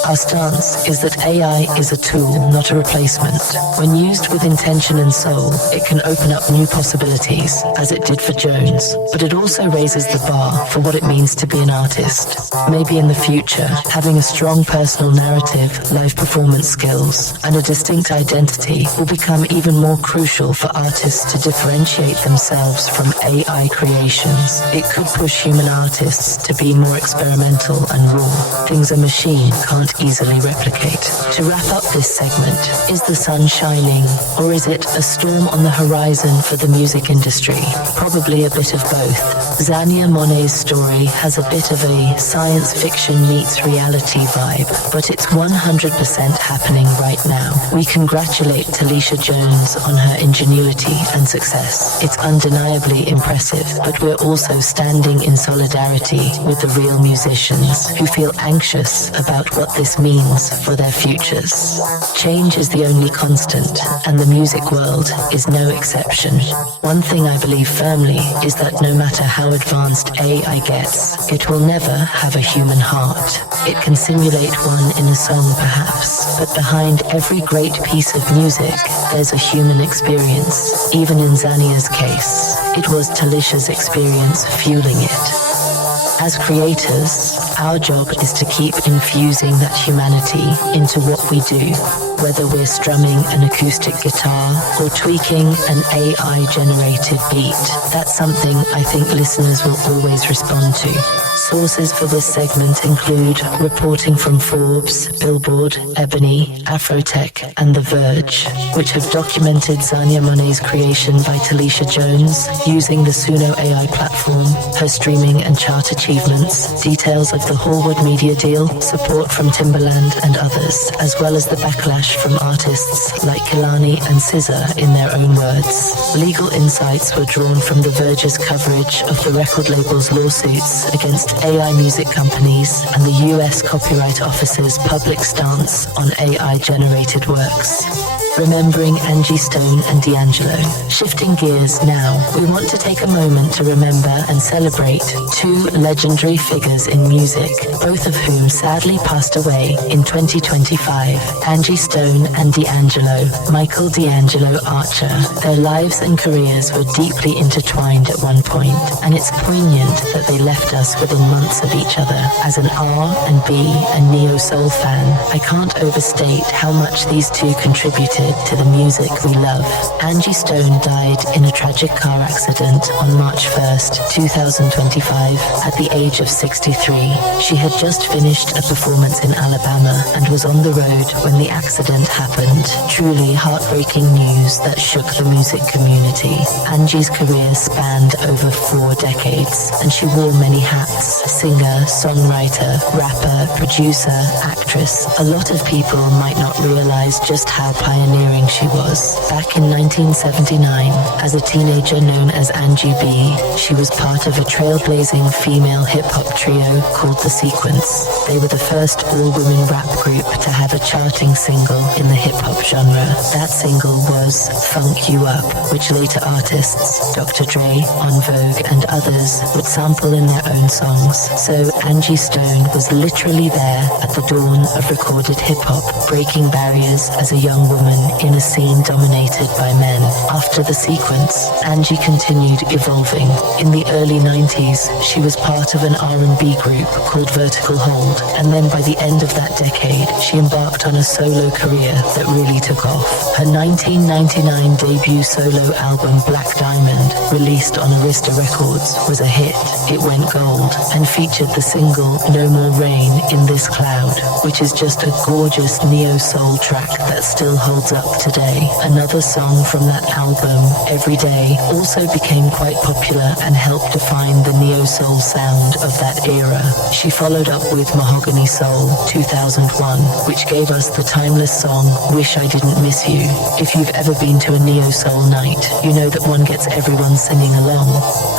Our stance is that AI is a tool, not a replacement. When used with intention and soul, it can open up new possibilities, as it did for Jones. But it also raises the bar for what it means to be an artist. Maybe in the future, having a strong personal narrative, live performance skills, and a distinct identity will become even more crucial for artists to differentiate themselves from AI creations. It could push human artists to be more experimental and raw, things a machine can't easily replicate. To wrap up this segment, is the sun shining, or is it a storm on the horizon for the music industry? Probably a bit of both. Xania Monet's story has a bit of a science fiction meets reality vibe, but it's 100% happening right now. We congratulate Talisha Jones on her ingenuity and success. It's undeniably impressive, but we're also standing in solidarity with the real musicians who feel anxious about what this means for their futures. Change is the only constant, and the music world is no exception. One thing I believe firmly is that no matter how advanced AI gets, it will never have a human heart. It can simulate one in a song perhaps, but behind every great piece of music, there's a human experience. Even in Xania's case, it was Talisha's experience fueling it. As creators, our job is to keep infusing that humanity into what we do, whether we're strumming an acoustic guitar or tweaking an AI-generated beat. That's something I think listeners will always respond to. Sources for this segment include reporting from Forbes, Billboard, Ebony, Afrotech, and The Verge, which have documented Xania Monet's creation by Talisha Jones using the Suno AI platform, her streaming and chart achievements, details of the Hallwood Media deal, support from Timbaland and others, as well as the backlash from artists like Kehlani and SZA in their own words. Legal insights were drawn from The Verge's coverage of the record label's lawsuits against AI music companies and the US Copyright Office's public stance on AI-generated works. Remembering Angie Stone and D'Angelo. Shifting gears now, we want to take a moment to remember and celebrate two legendary figures in music, both of whom sadly passed away in 2025. Angie Stone and D'Angelo, Michael D'Angelo Archer. Their lives and careers were deeply intertwined at one point, and it's poignant that they left us within months of each other. As an R&B and neo-soul fan, I can't overstate how much these two contributed to the music we love. Angie Stone died in a tragic car accident on March 1st, 2025, at the age of 63. She had just finished a performance in Alabama and was on the road when the accident happened. Truly heartbreaking news that shook the music community. Angie's career spanned over 4 decades, and she wore many hats: singer, songwriter, rapper, producer, actress. A lot of people might not realize just how pioneering she was. Back in 1979, as a teenager known as Angie B, she was part of a trailblazing female hip-hop trio called The Sequence. They were the first all-women rap group to have a charting single in the hip-hop genre. That single was Funk You Up, which later artists, Dr. Dre, En Vogue, and others would sample in their own songs. So Angie Stone was literally there at the dawn of recorded hip-hop, breaking barriers as a young woman in a scene dominated by men. After the sequence, Angie continued evolving. In the early 90s, she was part of an R&B group called Vertical Hold, and then by the end of that decade, she embarked on a solo career that really took off. Her 1999 debut solo album Black Diamond, released on Arista Records, was a hit. It went gold and featured the single No More Rain in This Cloud, which is just a gorgeous neo-soul track that still holds up today. Another song from that album, Every Day, also became quite popular and helped define the neo-soul sound of that era. She followed up with Mahogany Soul 2001, which gave us the timeless song Wish I Didn't Miss You. If you've ever been to a neo-soul night, you know that one gets everyone singing along.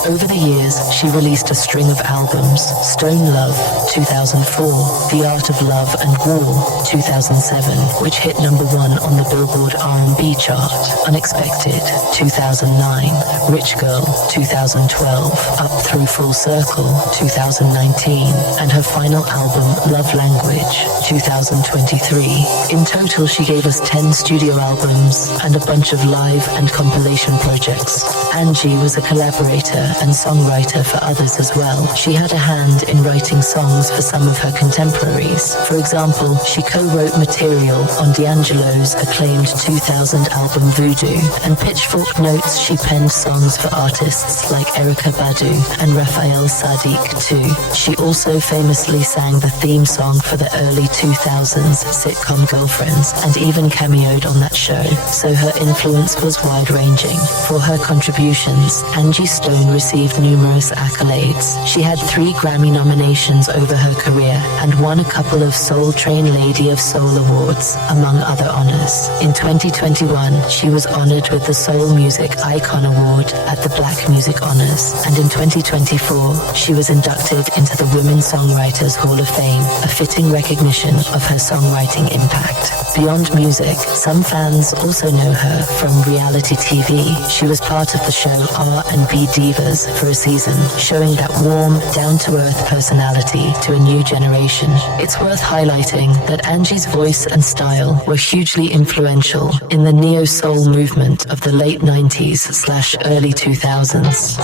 Over the years, she released a string of albums: Stone Love 2004, The Art of Love and War 2007, which hit number 1 on the Billboard R&B chart, Unexpected 2009, Rich Girl 2012, Up Through Full Circle 2019, and her final album Love Language 2023. In total, she gave us 10 studio albums and a bunch of live and compilation projects. Angie was a collaborator and songwriter for others as well. She had a hand in writing songs for some of her contemporaries. For example, she co-wrote material on D'Angelo's acclaimed 2000 album Voodoo, and Pitchfork notes she penned songs for artists like Erykah Badu and Raphael Saadiq too. She also famously sang the theme song for the early 2000s sitcom Girlfriends, and even cameoed on that show, so her influence was wide-ranging. For her contributions, Angie Stone received numerous accolades. She had 3 Grammy nominations over her career and won a couple of Soul Train Lady of Soul Awards, among other honors. In 2021, she was honored with the Soul Music Icon Award at the Black Music Honors, and in 2024, she was inducted into the Women Songwriters Hall of Fame, a fitting recognition of her songwriting impact. Beyond music, some fans also know her from reality TV. She was part of the show R&B Divas for a season, showing that warm, down-to-earth personality to a new generation. It's worth highlighting that Angie's voice and style were hugely influential in the neo-soul movement of the late 90s/early 2000s.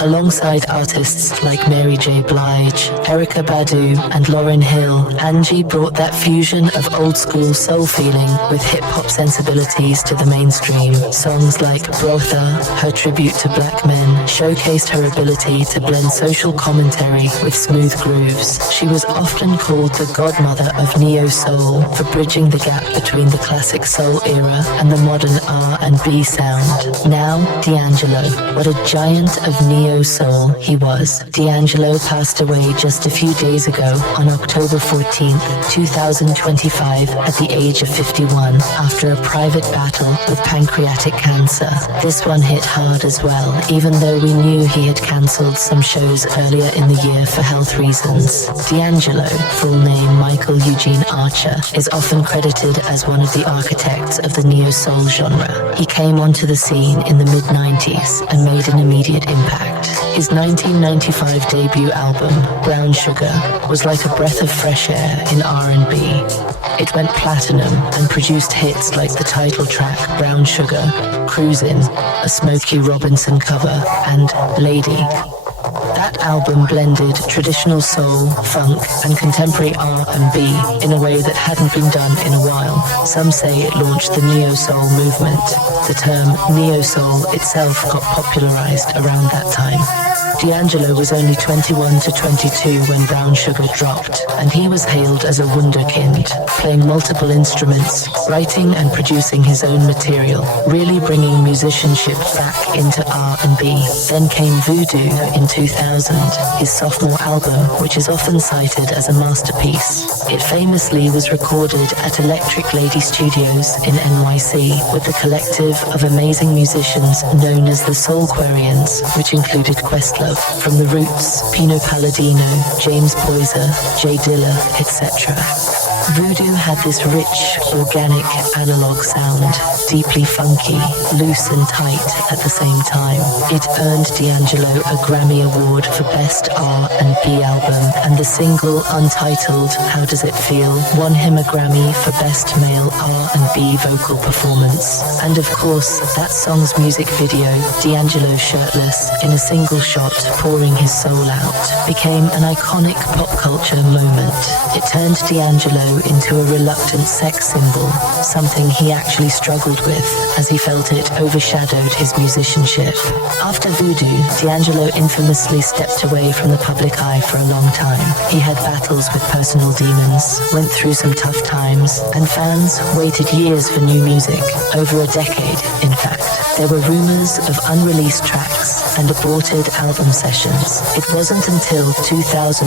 Alongside artists like Mary J. Blige, Erykah Badu, and Lauryn Hill, Angie brought that fusion of old-school soul feeling with hip-hop sensibilities to the mainstream. Songs like Brotha, her tribute to black men, showcased her ability to blend social commentary with smooth grooves. She was often called the godmother of neo-soul for bridging the gap between the classic soul era and the modern R&B sound. Now, D'Angelo, what a giant of neo-soul he was. D'Angelo passed away just a few days ago on October 14th, 2025 at the age of 51 after a private battle with pancreatic cancer. This one hit hard as well, even though we knew he had cancelled some shows earlier in the year for health reasons. D'Angelo, full name Michael Eugene Archer, is often credited as one of the architects of the neo-soul genre. He came onto the scene in the mid-90s and made an immediate impact. His 1995 debut album, Brown Sugar, was like a breath of fresh air in R&B. It went platinum and produced hits like the title track Brown Sugar, Cruisin', a Smokey Robinson cover, and Lady. That album blended traditional soul, funk, and contemporary R&B in a way that hadn't been done in a while. Some say it launched the neo-soul movement. The term neo-soul itself got popularized around that time. D'Angelo was only 21 to 22 when Brown Sugar dropped, and he was hailed as a wunderkind, playing multiple instruments, writing and producing his own material, really bringing musicianship back into R&B. Then came Voodoo in 2000, his sophomore album, which is often cited as a masterpiece. It famously was recorded at Electric Lady Studios in NYC with the collective of amazing musicians known as the Soulquarians, which included Questlove from The Roots, Pino Palladino, James Poyser, Jay Dilla, etc. Voodoo had this rich, organic, analog sound, deeply funky, loose and tight at the same time. It earned D'Angelo a Grammy Award for Best R&B Album, and the single Untitled, How Does It Feel, won him a Grammy for Best Male R&B Vocal Performance. And of course, that song's music video, D'Angelo shirtless, in a single shot, pouring his soul out, became an iconic pop culture moment. It turned D'Angelo into a reluctant sex symbol, something he actually struggled with, as he felt it overshadowed his musicianship. After Voodoo, D'Angelo infamously stepped away from the public eye for a long time. He had battles with personal demons, went through some tough times, and fans waited years for new music, over a decade, in fact. There were rumors of unreleased tracks and aborted album sessions. It wasn't until 2014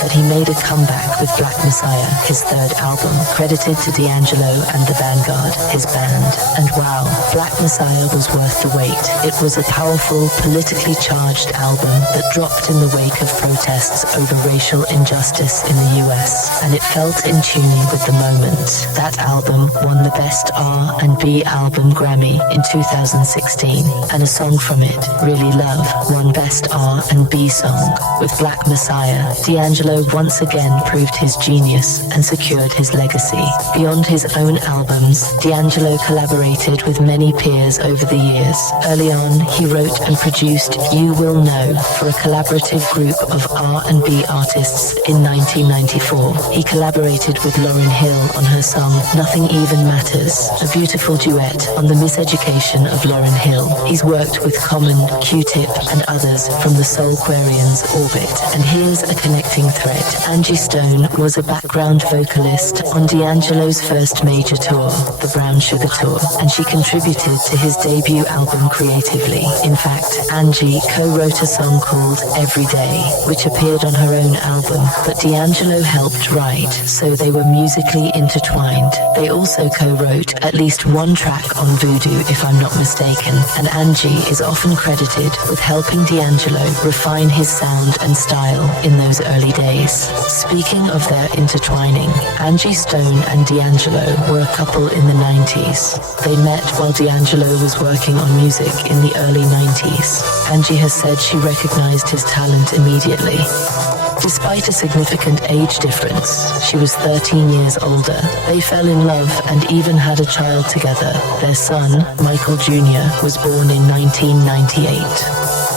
that he made a comeback with Black Messiah, his third album, credited to D'Angelo and the Vanguard, his band. And wow, Black Messiah was worth the wait. It was a powerful, politically charged album that dropped in the wake of protests over racial injustice in the US, and it felt in tune with the moment. That album won the Best R&B Album Grammy in 2016, and a song from it, Really Love, won Best R&B Song. With Black Messiah, D'Angelo once again proved his genius and secured his legacy. Beyond his own albums, D'Angelo collaborated with many peers over the years. Early on, he wrote and produced You Will Know for a collaborative group of R&B artists in 1994. He collaborated with Lauryn Hill on her song Nothing Even Matters, a beautiful duet on the miseducation of Lauryn Hill. He's worked with Common, Q-Tip, and others from the Soulquarians' orbit. And here's a connecting thread. Angie Stone was a background vocalist on D'Angelo's first major tour, the Brown Sugar Tour, and she contributed to his debut album creatively. In fact, Angie co-wrote a song called Every Day, which appeared on her own album, but D'Angelo helped write, so they were musically intertwined. They also co-wrote at least one track on Voodoo, if I'm not mistaken, and Angie is often credited with helping D'Angelo refine his sound and style in those early days. Speaking of their intertwining, Angie Stone and D'Angelo were a couple in the 90s. They met while D'Angelo was working on music in the early 90s. Angie has said she recognized his talent immediately. Despite a significant age difference, she was 13 years older. They fell in love and even had a child together. Their son, Michael Jr., was born in 1998.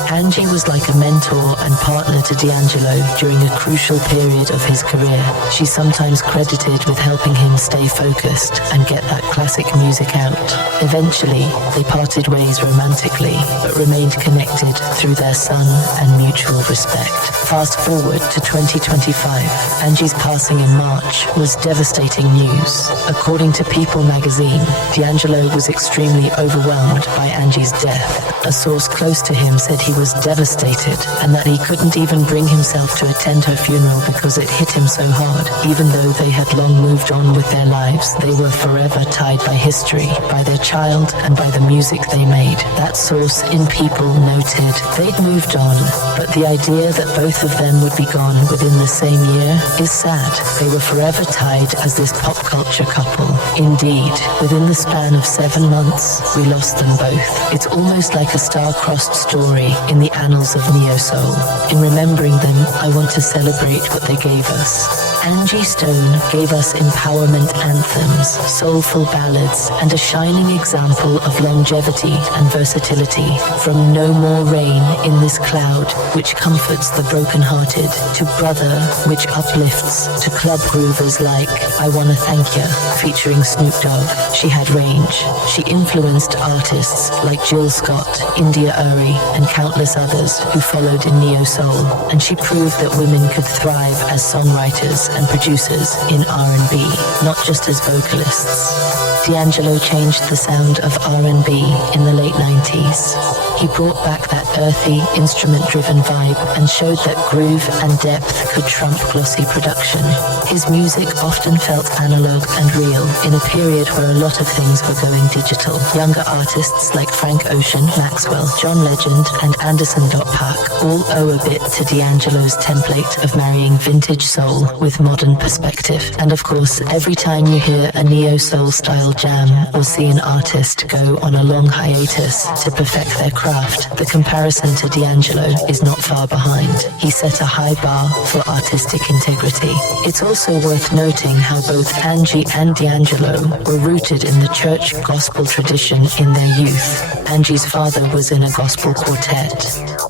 Angie was like a mentor and partner to D'Angelo during a crucial period of his career. She's sometimes credited with helping him stay focused and get that classic music out. Eventually, they parted ways romantically, but remained connected through their son and mutual respect. Fast forward to 2025, Angie's passing in March was devastating news. According to People magazine, D'Angelo was extremely overwhelmed by Angie's death. A source close to him said he was devastated and that he couldn't even bring himself to attend her funeral because it hit him so hard. Even though they had long moved on with their lives, they were forever tied by history, by their child, and by the music they made. That source in People noted they'd moved on, but the idea that both of them would be gone within the same year is sad. They were forever tied as this pop culture couple. Indeed, within the span of 7 months, we lost them both. It's almost like a star-crossed story in the annals of neo-soul. In remembering them, I want to celebrate what they gave us. Angie Stone gave us empowerment anthems, soulful ballads, and a shining example of longevity and versatility. From No More Rain in This Cloud, which comforts the broken-hearted, to Brother, which uplifts, to club groovers like I Wanna Thank Ya, featuring Snoop Dogg. She had range. She influenced artists like Jill Scott, India Uri, and countless others who followed in neo-soul, and she proved that women could thrive as songwriters and producers in R&B, not just as vocalists. D'Angelo changed the sound of R&B in the late 90s. He brought back that earthy, instrument-driven vibe and showed that groove and depth could trump glossy production. His music often felt analog and real in a period where a lot of things were going digital. Younger artists like Frank Ocean, Maxwell, John Legend, and Anderson.Paak all owe a bit to D'Angelo's template of marrying vintage soul with modern perspective. And of course, every time you hear a neo-soul style jam or see an artist go on a long hiatus to perfect their craft, the comparison to D'Angelo is not far behind. He set a high bar for artistic integrity. It's also worth noting how both Angie and D'Angelo were rooted in the church gospel tradition in their youth. Angie's father was in a gospel quartet.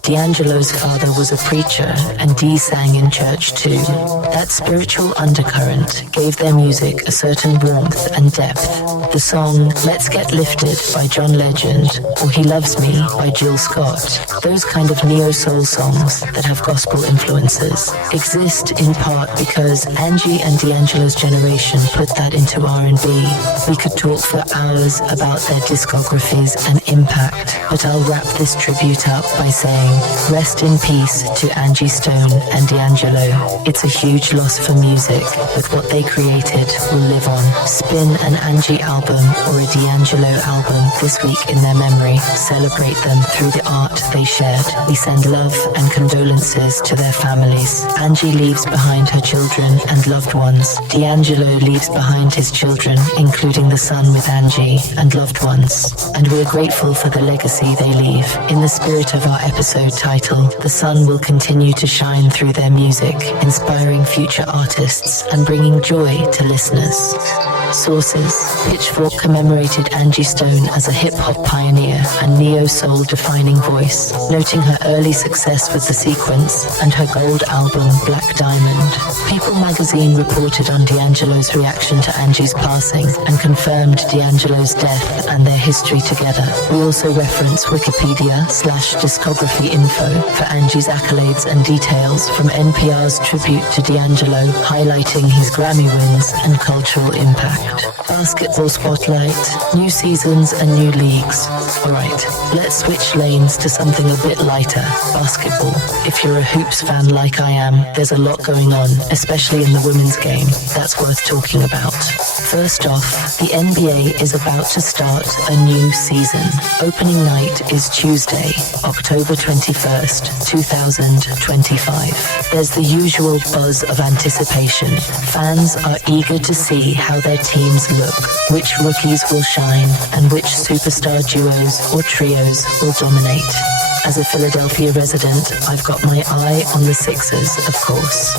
D'Angelo's father was a preacher, and Dee sang in church too. That spiritual undercurrent gave their music a certain warmth and depth. The song Let's Get Lifted by John Legend or He Loves Me by Jill Scott, those kind of neo-soul songs that have gospel influences, exist in part because Angie and D'Angelo's generation put that into R&B. We could talk for hours about their discographies and impact, but I'll wrap this tribute up by saying, rest in peace to Angie Stone and D'Angelo. It's a huge loss for music, but what they created will live on. Spin an Angie album or a D'Angelo album this week in their memory. Celebrate them through the art they shared. We send love and condolences to their families. Angie leaves behind her children and loved ones. D'Angelo leaves behind his children, including the son with Angie and loved ones. And we're grateful for the legacy they leave. In the spirit of our episode title, the sun will continue to shine through their music, inspiring future artists and bringing joy to listeners. Sources: Pitchfork commemorated Angie Stone as a hip-hop pioneer and neo-soul defining voice, noting her early success with The Sequence and her gold album Black Diamond. People magazine reported on D'Angelo's reaction to Angie's passing and confirmed D'Angelo's death and their history together. We also reference Wikipedia/discography info for Angie's accolades and details from NPR's tribute to D'Angelo, highlighting his Grammy wins and cultural impact. Basketball spotlight, new seasons and new leagues. Alright, let's switch lanes to something a bit lighter, basketball. If you're a hoops fan like I am, there's a lot going on, especially in the women's game, that's worth talking about. First off, the NBA is about to start a new season. Opening night is Tuesday, October 21st, 2025. There's the usual buzz of anticipation. Fans are eager to see how their teams look, which rookies will shine, and which superstar duos or trios will dominate. As a Philadelphia resident, I've got my eye on the Sixers, of course.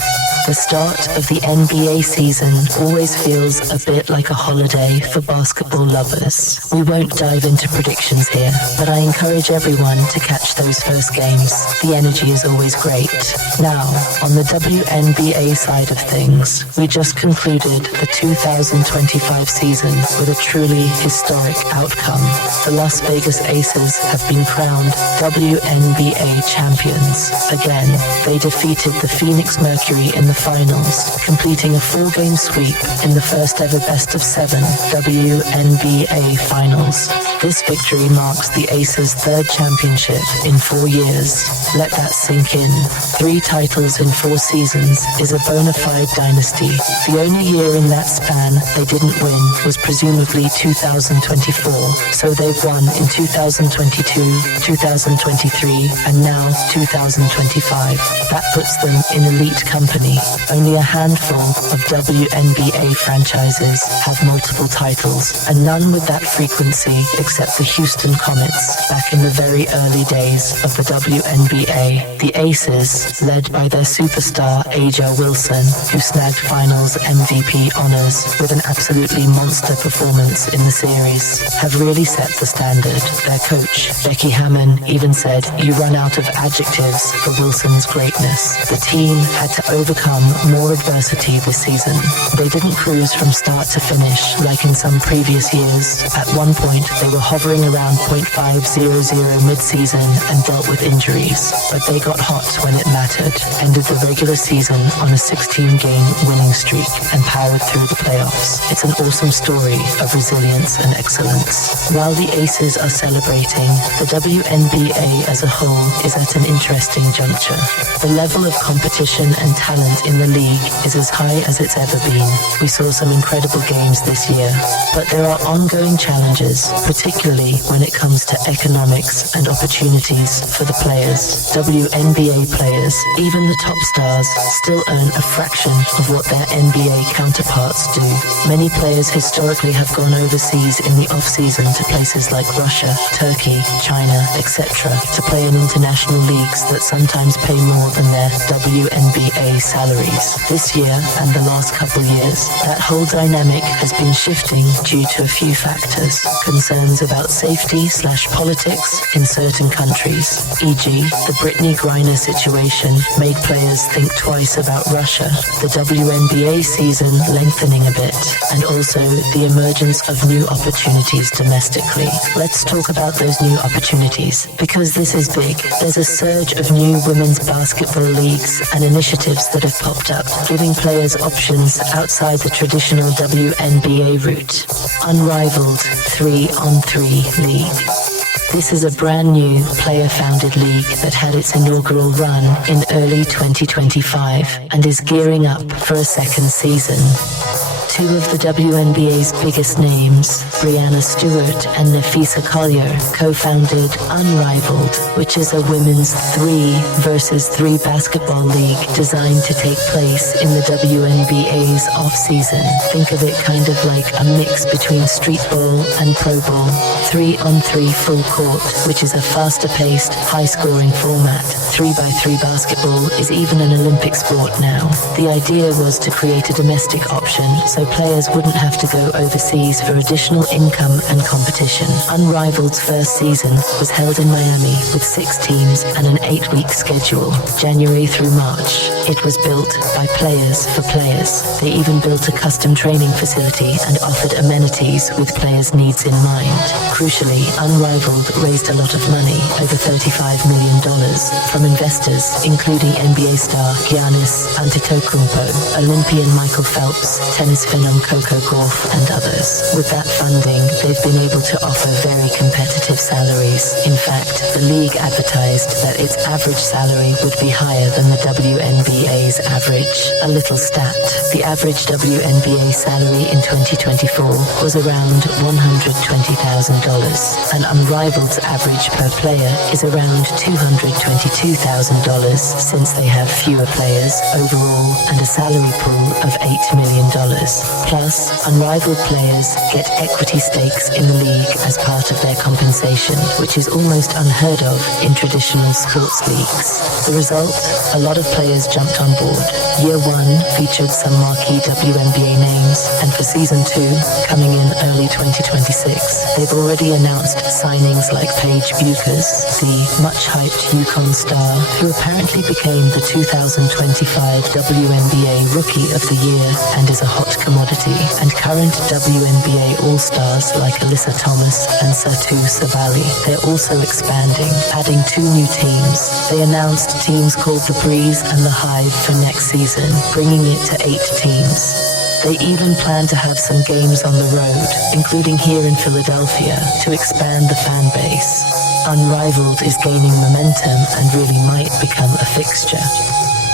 The start of the NBA season always feels a bit like a holiday for basketball lovers. We won't dive into predictions here, but I encourage everyone to catch those first games. The energy is always great. Now, on the WNBA side of things, we just concluded the 2025 season with a truly historic outcome. The Las Vegas Aces have been crowned WNBA champions. Again, they defeated the Phoenix Mercury in the finals, completing a 4-game sweep in the first ever best-of-7 WNBA finals. This victory marks the Aces' third championship in 4 years. Let that sink in. 3 titles in 4 seasons is a bona fide dynasty. The only year in that span they didn't win was presumably 2024, so they've won in 2022, 2023, and now 2025. That puts them in elite company. Only a handful of WNBA franchises have multiple titles, and none with that frequency except the Houston Comets back in the very early days of the WNBA. The Aces, led by their superstar A'ja Wilson, who snagged finals MVP honors with an absolutely monster performance in the series, have really set the standard. Their coach, Becky Hammon, even said, "You run out of adjectives for Wilson's greatness." The team had to overcome more adversity this season. They didn't cruise from start to finish like in some previous years. At one point, they were hovering around .500 mid-season and dealt with injuries, but they got hot when it mattered, ended the regular season on a 16-game winning streak, and powered through the playoffs. It's an awesome story of resilience and excellence. While the Aces are celebrating, the WNBA as a whole is at an interesting juncture. The level of competition and talent interest in the league is as high as it's ever been. We saw some incredible games this year, but there are ongoing challenges, particularly when it comes to economics and opportunities for the players. WNBA players, even the top stars, still earn a fraction of what their NBA counterparts do. Many players historically have gone overseas in the off-season to places like Russia, Turkey, China, etc. to play in international leagues that sometimes pay more than their WNBA salaries. This year and the last couple years, that whole dynamic has been shifting due to a few factors. Concerns about safety/politics in certain countries, e.g. the Brittany Griner situation made players think twice about Russia, the WNBA season lengthening a bit, and also the emergence of new opportunities domestically. Let's talk about those new opportunities, because this is big. There's a surge of new women's basketball leagues and initiatives that have popped up, giving players options outside the traditional WNBA route. Unrivaled 3-on-3 league. This is a brand new player-founded league that had its inaugural run in early 2025 and is gearing up for a second season. Two of the WNBA's biggest names, Breanna Stewart and Nafisa Collier, co-founded Unrivaled, which is a women's 3 versus 3 basketball league designed to take place in the WNBA's off-season. Think of it kind of like a mix between street ball and pro ball. 3-on-3 full court, which is a faster-paced, high-scoring format. 3x3 basketball is even an Olympic sport now. The idea was to create a domestic option so players wouldn't have to go overseas for additional income and competition. Unrivaled's first season was held in Miami with 6 teams and an 8-week schedule, January through March. It was built by players for players. They even built a custom training facility and offered amenities with players' needs in mind. Crucially, Unrivaled raised a lot of money, over $35 million, from investors, including NBA star Giannis Antetokounmpo, Olympian Michael Phelps, tennis phenom Coco Gauff, and others. With that funding, they've been able to offer very competitive salaries. In fact, the league advertised that its average salary would be higher than the WNBA's average. A little stat: the average WNBA salary in 2024 was around $120,000, and Unrivaled's average per player is around $222,000 since they have fewer players overall and a salary pool of $8 million. Plus, Unrivaled players get equity stakes in the league as part of their compensation, which is almost unheard of in traditional sports leagues. The result? A lot of players jumped on board. Year 1 featured some marquee WNBA names, and for Season 2, coming in early 2026, they've already announced signings like Paige Buchers, the much-hyped UConn star, who apparently became the 2025 WNBA Rookie of the Year and is a hot commodity, and current WNBA All-Stars like Alyssa Thomas and Satu Sabali. They're also expanding, adding 2 new teams. They announced teams called The Breeze and The Hive for next season, bringing it to 8 teams. They even plan to have some games on the road, including here in Philadelphia, to expand the fan base. Unrivaled is gaining momentum and really might become a fixture.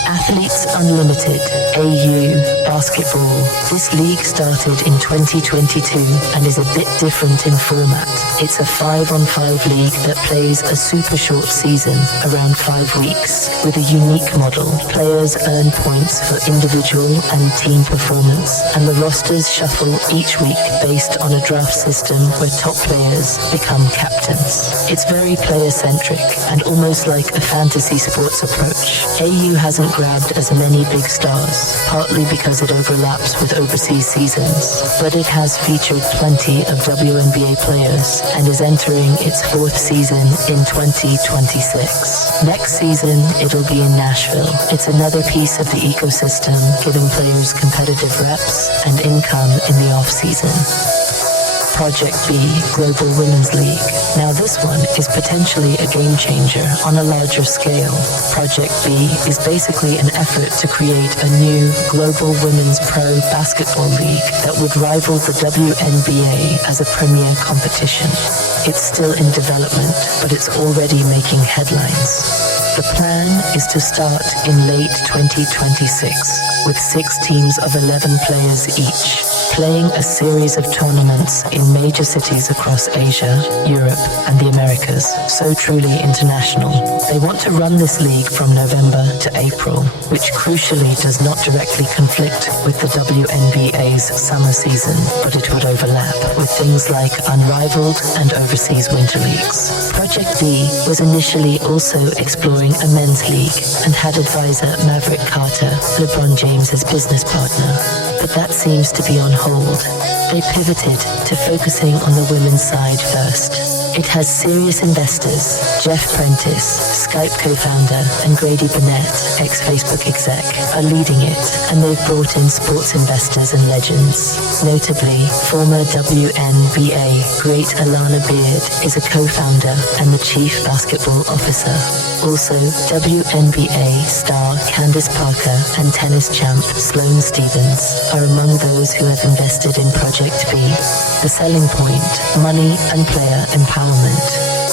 Athletes Unlimited, AU, basketball. This league started in 2022 and is a bit different in format. It's a 5-on-5 league that plays a super short season, around 5 weeks, with a unique model. Players earn points for individual and team performance, and the rosters shuffle each week based on a draft system where top players become captains. It's very player-centric and almost like a fantasy sports approach. AU hasn't grabbed as many big stars, partly because it overlaps with overseas seasons, but it has featured plenty of WNBA players and is entering its 4th season in 2026. Next season, it'll be in Nashville. It's another piece of the ecosystem, giving players competitive reps and income in the off-season. Project B Global Women's League. Now this one is potentially a game changer on a larger scale. Project B is basically an effort to create a new global women's pro basketball league that would rival the WNBA as a premier competition. It's still in development, but it's already making headlines. The plan is to start in late 2026 with 6 teams of 11 players each, playing a series of tournaments in major cities across Asia, Europe, and the Americas, so truly international. They want to run this league from November to April, which crucially does not directly conflict with the WNBA's summer season, but it would overlap with things like unrivaled and overseas winter leagues. Project B was initially also exploring a men's league and had advisor Maverick Carter, LeBron James's business partner. But that seems to be on hold. They pivoted to focusing on the women's side first. It has serious investors. Jeff Prentice, Skype co-founder, and Grady Burnett, ex-Facebook exec, are leading it, and they've brought in sports investors and legends. Notably, former WNBA great Alana Beard is a co-founder and the chief basketball officer. Also, WNBA star Candace Parker and tennis champ Sloane Stephens are among those who have invested in Project B. The selling point, money and player empowerment.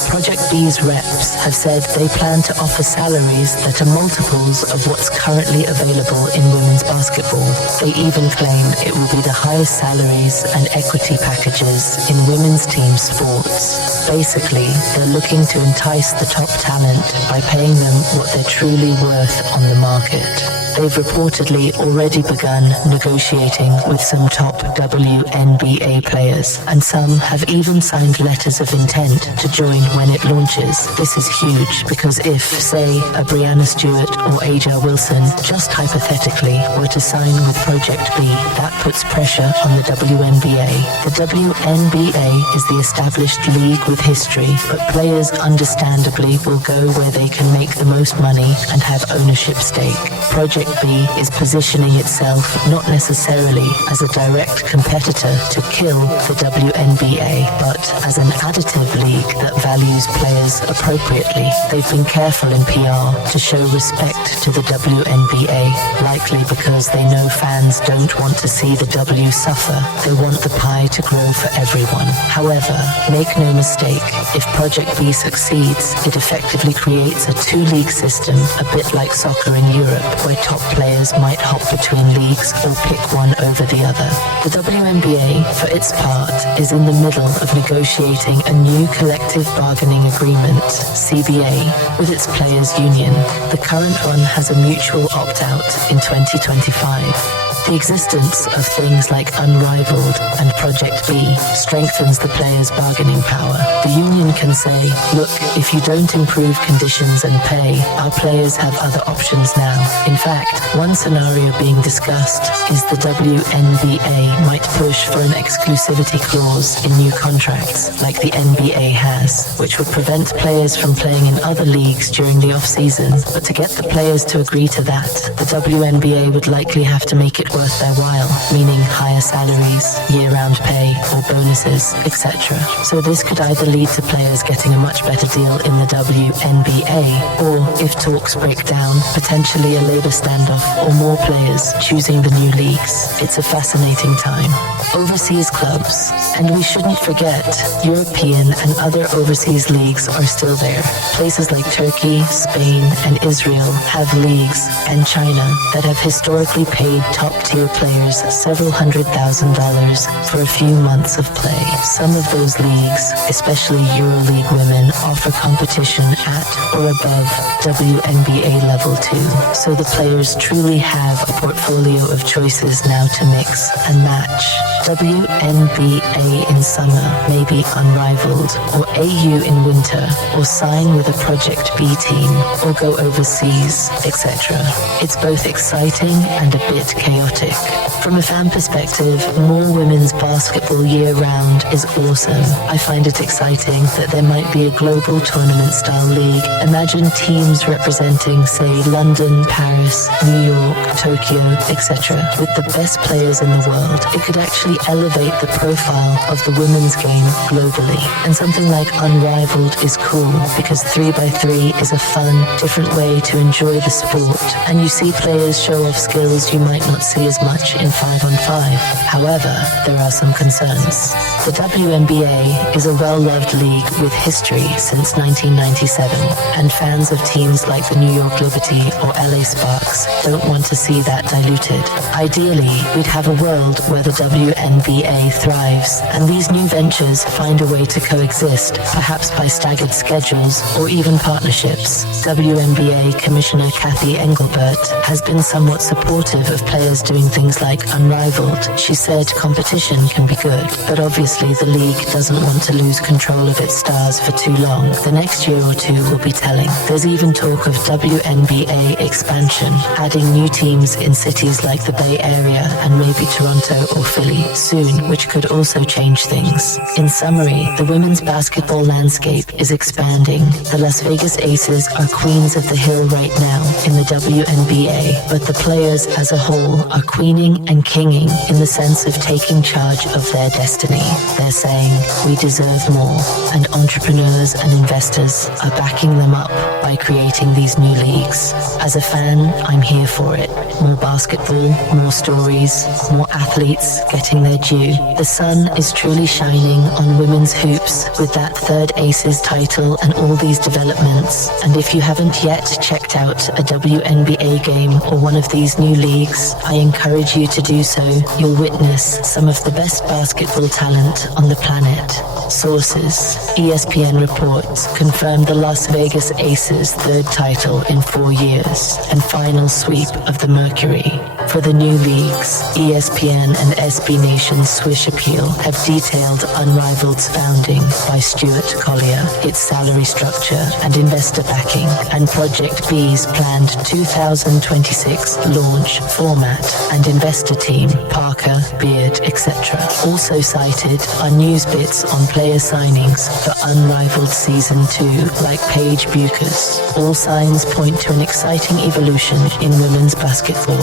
Project B's reps have said they plan to offer salaries that are multiples of what's currently available in women's basketball. They even claim it will be the highest salaries and equity packages in women's team sports. Basically, they're looking to entice the top talent by paying them what they're truly worth on the market. They've reportedly already begun negotiating with some top WNBA players, and some have even signed letters of intent to join when it launches. This is huge because if, say, a Brianna Stewart or Aja Wilson, just hypothetically, were to sign with Project B, that puts pressure on the WNBA. The WNBA is the established league with history, but players understandably will go where they can make the most money and have ownership stake. Project B is positioning itself not necessarily as a direct competitor to kill the WNBA, but as an additive league that values players appropriately. They've been careful in PR to show respect to the WNBA, likely because they know fans don't want to see the W suffer. They want the pie to grow for everyone. However, make no mistake, if Project B succeeds, it effectively creates a two-league system, a bit like soccer in Europe, where top players might hop between leagues or pick one over the other. The WNBA, for its part, is in the middle of negotiating a new collective bargaining agreement, CBA, with its players' union. The current one has a mutual opt-out in 2025. The existence of things like Unrivaled and Project B strengthens the players' bargaining power. The union can say, look, if you don't improve conditions and pay, our players have other options now. In fact, one scenario being discussed is the WNBA might push for an exclusivity clause in new contracts, like the NBA has, which would prevent players from playing in other leagues during the off-season. But to get the players to agree to that, the WNBA would likely have to make it worth their while, meaning higher salaries, year-round pay, or bonuses, etc. So this could either lead to players getting a much better deal in the WNBA, or, if talks break down, potentially a labor standoff or more players choosing the new leagues. It's a fascinating time. Overseas clubs, and we shouldn't forget, European and other overseas leagues are still there. Places like Turkey, Spain, and Israel have leagues, and China, that have historically paid top-tier players several $100,000 for a few months of play. Some of those leagues, especially EuroLeague women, offer competition at or above WNBA level too. So the players truly have a portfolio of choices now to mix and match. WNBA in summer may be unrivaled, or AU in winter, or sign with a Project B team, or go overseas, etc. It's both exciting and a bit chaotic chaotic. From a fan perspective, more women's basketball year-round is awesome. I find it exciting that there might be a global tournament-style league. Imagine teams representing, say, London, Paris, New York, Tokyo, etc., with the best players in the world. It could actually elevate the profile of the women's game globally. And something like Unrivaled is cool because 3x3 is a fun, different way to enjoy the sport. And you see players show off skills you might not see as much in 5-on-5. However, there are some concerns. The WNBA is a well-loved league with history since 1997, and fans of teams like the New York Liberty or LA Sparks don't want to see that diluted. Ideally, we'd have a world where the WNBA thrives, and these new ventures find a way to coexist, perhaps by staggered schedules or even partnerships. WNBA Commissioner Kathy Engelbert has been somewhat supportive of players doing things like Unrivaled. She said competition can be good, but obviously the league doesn't want to lose control of its stars for too long. The next year or two will be telling. There's even talk of WNBA expansion, adding new teams in cities like the Bay Area and maybe Toronto or Philly soon, which could also change things. In summary, the women's basketball landscape is expanding. The Las Vegas Aces are queens of the hill right now in the WNBA, but the players as a whole are queening and kinging in the sense of taking charge of their destiny. They're saying, we deserve more, and entrepreneurs and investors are backing them up by creating these new leagues. As a fan, I'm here for it. More basketball, more stories, more athletes getting their due. The sun is truly shining on women's hoops with that third Aces title and all these developments. And if you haven't yet checked out a WNBA game or one of these new leagues, I encourage you to do so. You'll witness some of the best basketball talent on the planet. Sources: ESPN reports confirmed the Las Vegas Aces' third title in 4 years and final sweep of the Mercury. For the new leagues, ESPN and SB Nation's Swish Appeal have detailed Unrivaled's founding by Stuart Collier, its salary structure and investor backing, and Project B's planned 2026 launch format and investor team, Parker, Beard, etc. Also cited are news bits on player signings for Unrivaled Season 2, like Paige Buchers. All signs point to an exciting evolution in women's basketball.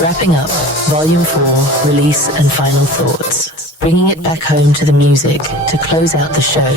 Wrapping up, Volume 4, release and final thoughts. Bringing it back home to the music to close out the show.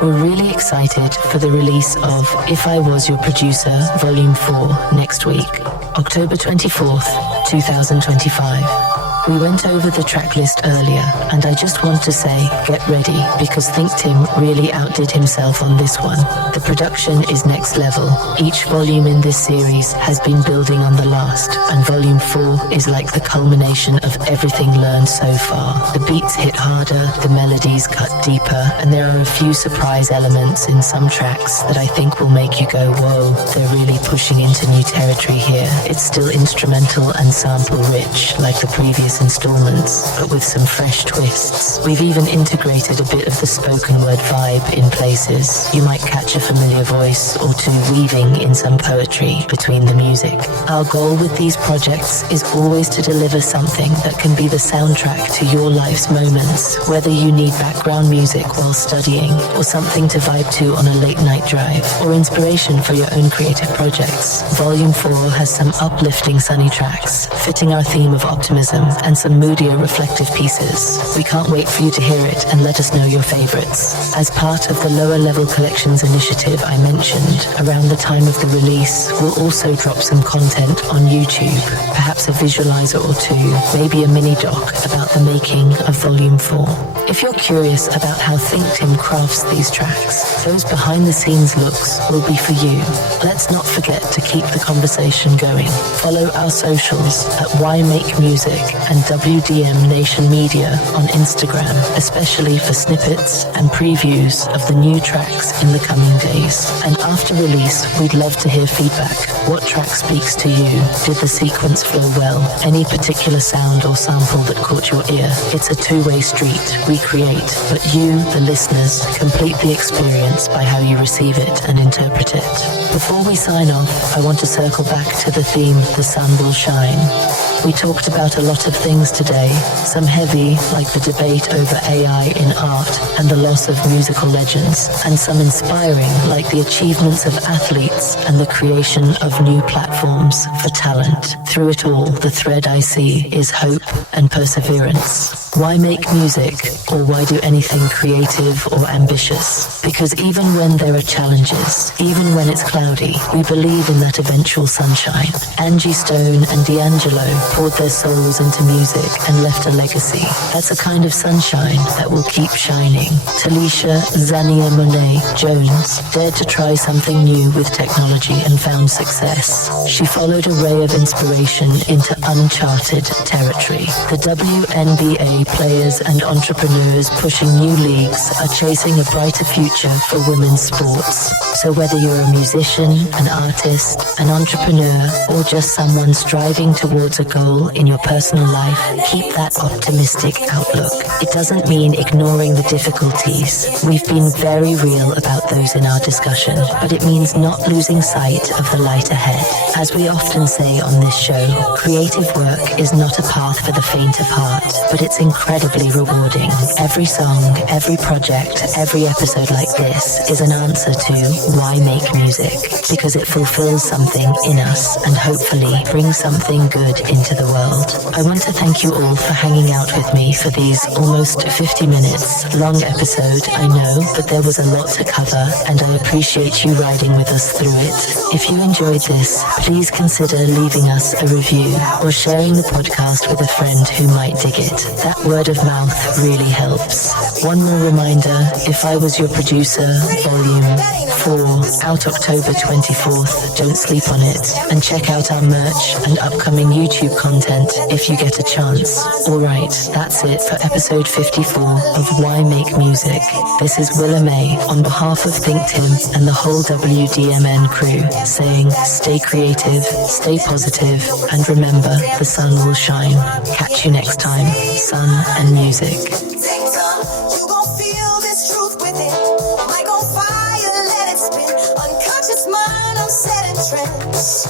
We're really excited for the release of If I Was Your Producer, Volume 4, next week, October 24th, 2025. We went over the track list earlier, and I just want to say, get ready, because ThinkTimm really outdid himself on this one. The production is next level. Each volume in this series has been building on the last, and Volume 4 is like the culmination of everything learned so far. The beats hit harder, the melodies cut deeper, and there are a few surprise elements in some tracks that I think will make you go, whoa, they're really pushing into new territory here. It's still instrumental and sample rich, like the previous installments, but with some fresh twists. We've even integrated a bit of the spoken word vibe in places. You might catch a familiar voice or two weaving in some poetry between the music. Our goal with these projects is always to deliver something that can be the soundtrack to your life's moments, whether you need background music while studying, or something to vibe to on a late night drive, or inspiration for your own creative projects. Volume 4 has some uplifting sunny tracks, fitting our theme of optimism, and some moodier reflective pieces. We can't wait for you to hear it and let us know your favorites. As part of the Lower Level Collections initiative I mentioned, around the time of the release, we'll also drop some content on YouTube, perhaps a visualizer or two, maybe a mini doc about the making of Volume 4. If you're curious about how ThinkTimm crafts these tracks, those behind the scenes looks will be for you. Let's not forget to keep the conversation going. Follow our socials at Why Make Music and WDM Nation Media on Instagram, especially for snippets and previews of the new tracks in the coming days. And after release, we'd love to hear feedback. What track speaks to you? Did the sequence flow well? Any particular sound or sample that caught your ear? It's a two-way street. We create, but you, the listeners, complete the experience by how you receive it and interpret it. Before we sign off, I want to circle back to the theme, The Sun Will Shine. We talked about a lot of things today, some heavy, like the debate over AI in art and the loss of musical legends, and some inspiring, like the achievements of athletes and the creation of new platforms for talent. Through it all, the thread I see is hope and perseverance. Why make music, or why do anything creative or ambitious? Because even when there are challenges, even when it's cloudy, we believe in that eventual sunshine. Angie Stone and D'Angelo poured their souls into music and left a legacy. That's a kind of sunshine that will keep shining. Talisha Xania Monet Jones dared to try something new with technology and found success. She followed a ray of inspiration into uncharted territory. The WNBA players and entrepreneurs pushing new leagues are chasing a brighter future for women's sports. So whether you're a musician, an artist, an entrepreneur, or just someone striving towards a goal in your personal life, keep that optimistic outlook. It doesn't mean ignoring the difficulties. We've been very real about those in our discussion, but it means not losing sight of the light ahead. As we often say on this show, creative work is not a path for the faint of heart, but it's incredibly rewarding. Every song, every project, every episode like this is an answer to why make music, because it fulfills something in us and hopefully brings something good into the world. I want to thank you all for hanging out with me for these almost 50 minutes long episode, I know, but there was a lot to cover and I appreciate you riding with us through it. If you enjoyed this, please consider leaving us a review or sharing the podcast with a friend who might dig it. That word of mouth really helps. One more reminder, If I Was Your Producer, Volume 4, out October 24th. Don't sleep on it. And check out our merch and upcoming YouTube content if you get a chance. Alright, that's it for episode 54 of Why Make Music. This is Willa May on behalf of ThinkTimm and the whole WDMN crew, saying stay creative, stay positive, and remember the sun will shine. Catch you next time. Sun and music. You gon' feel this truth within. Mic on fire, let it spin. Unconscious mind, I'm setting trends.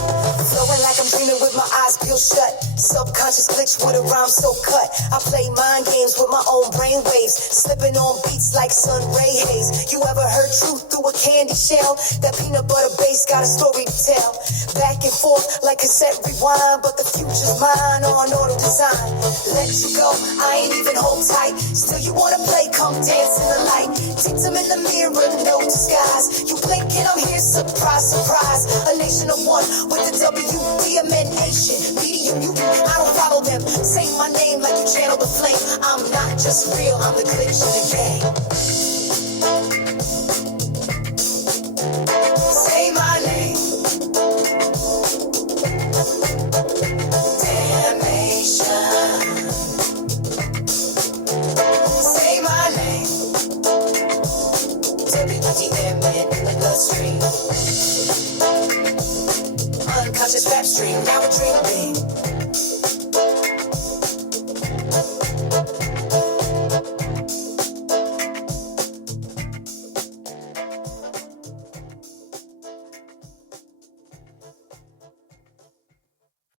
Flowing like I'm dreaming with my eyes peeled shut. Subconscious glitch with a rhyme so cut. I play mind games with my own brain waves. Slipping on beats like sun ray haze. You ever heard truth through a candy shell? That peanut butter base got a story to tell. Back and forth like cassette rewind, but the future's mine on auto design. Let you go, I ain't even hold tight. Still you wanna play, come dance in the light. ThinkTimm in the mirror, no disguise. You blink and I'm here, surprise, surprise. A nation of one with the WDMN Nation. Media, I don't follow them. Say my name like you channel the flame. I'm not just real, I'm the glitch in the game. Say my name. Damnation. Say my name. WDMN in the stream. Unconscious rap stream, now a dream big.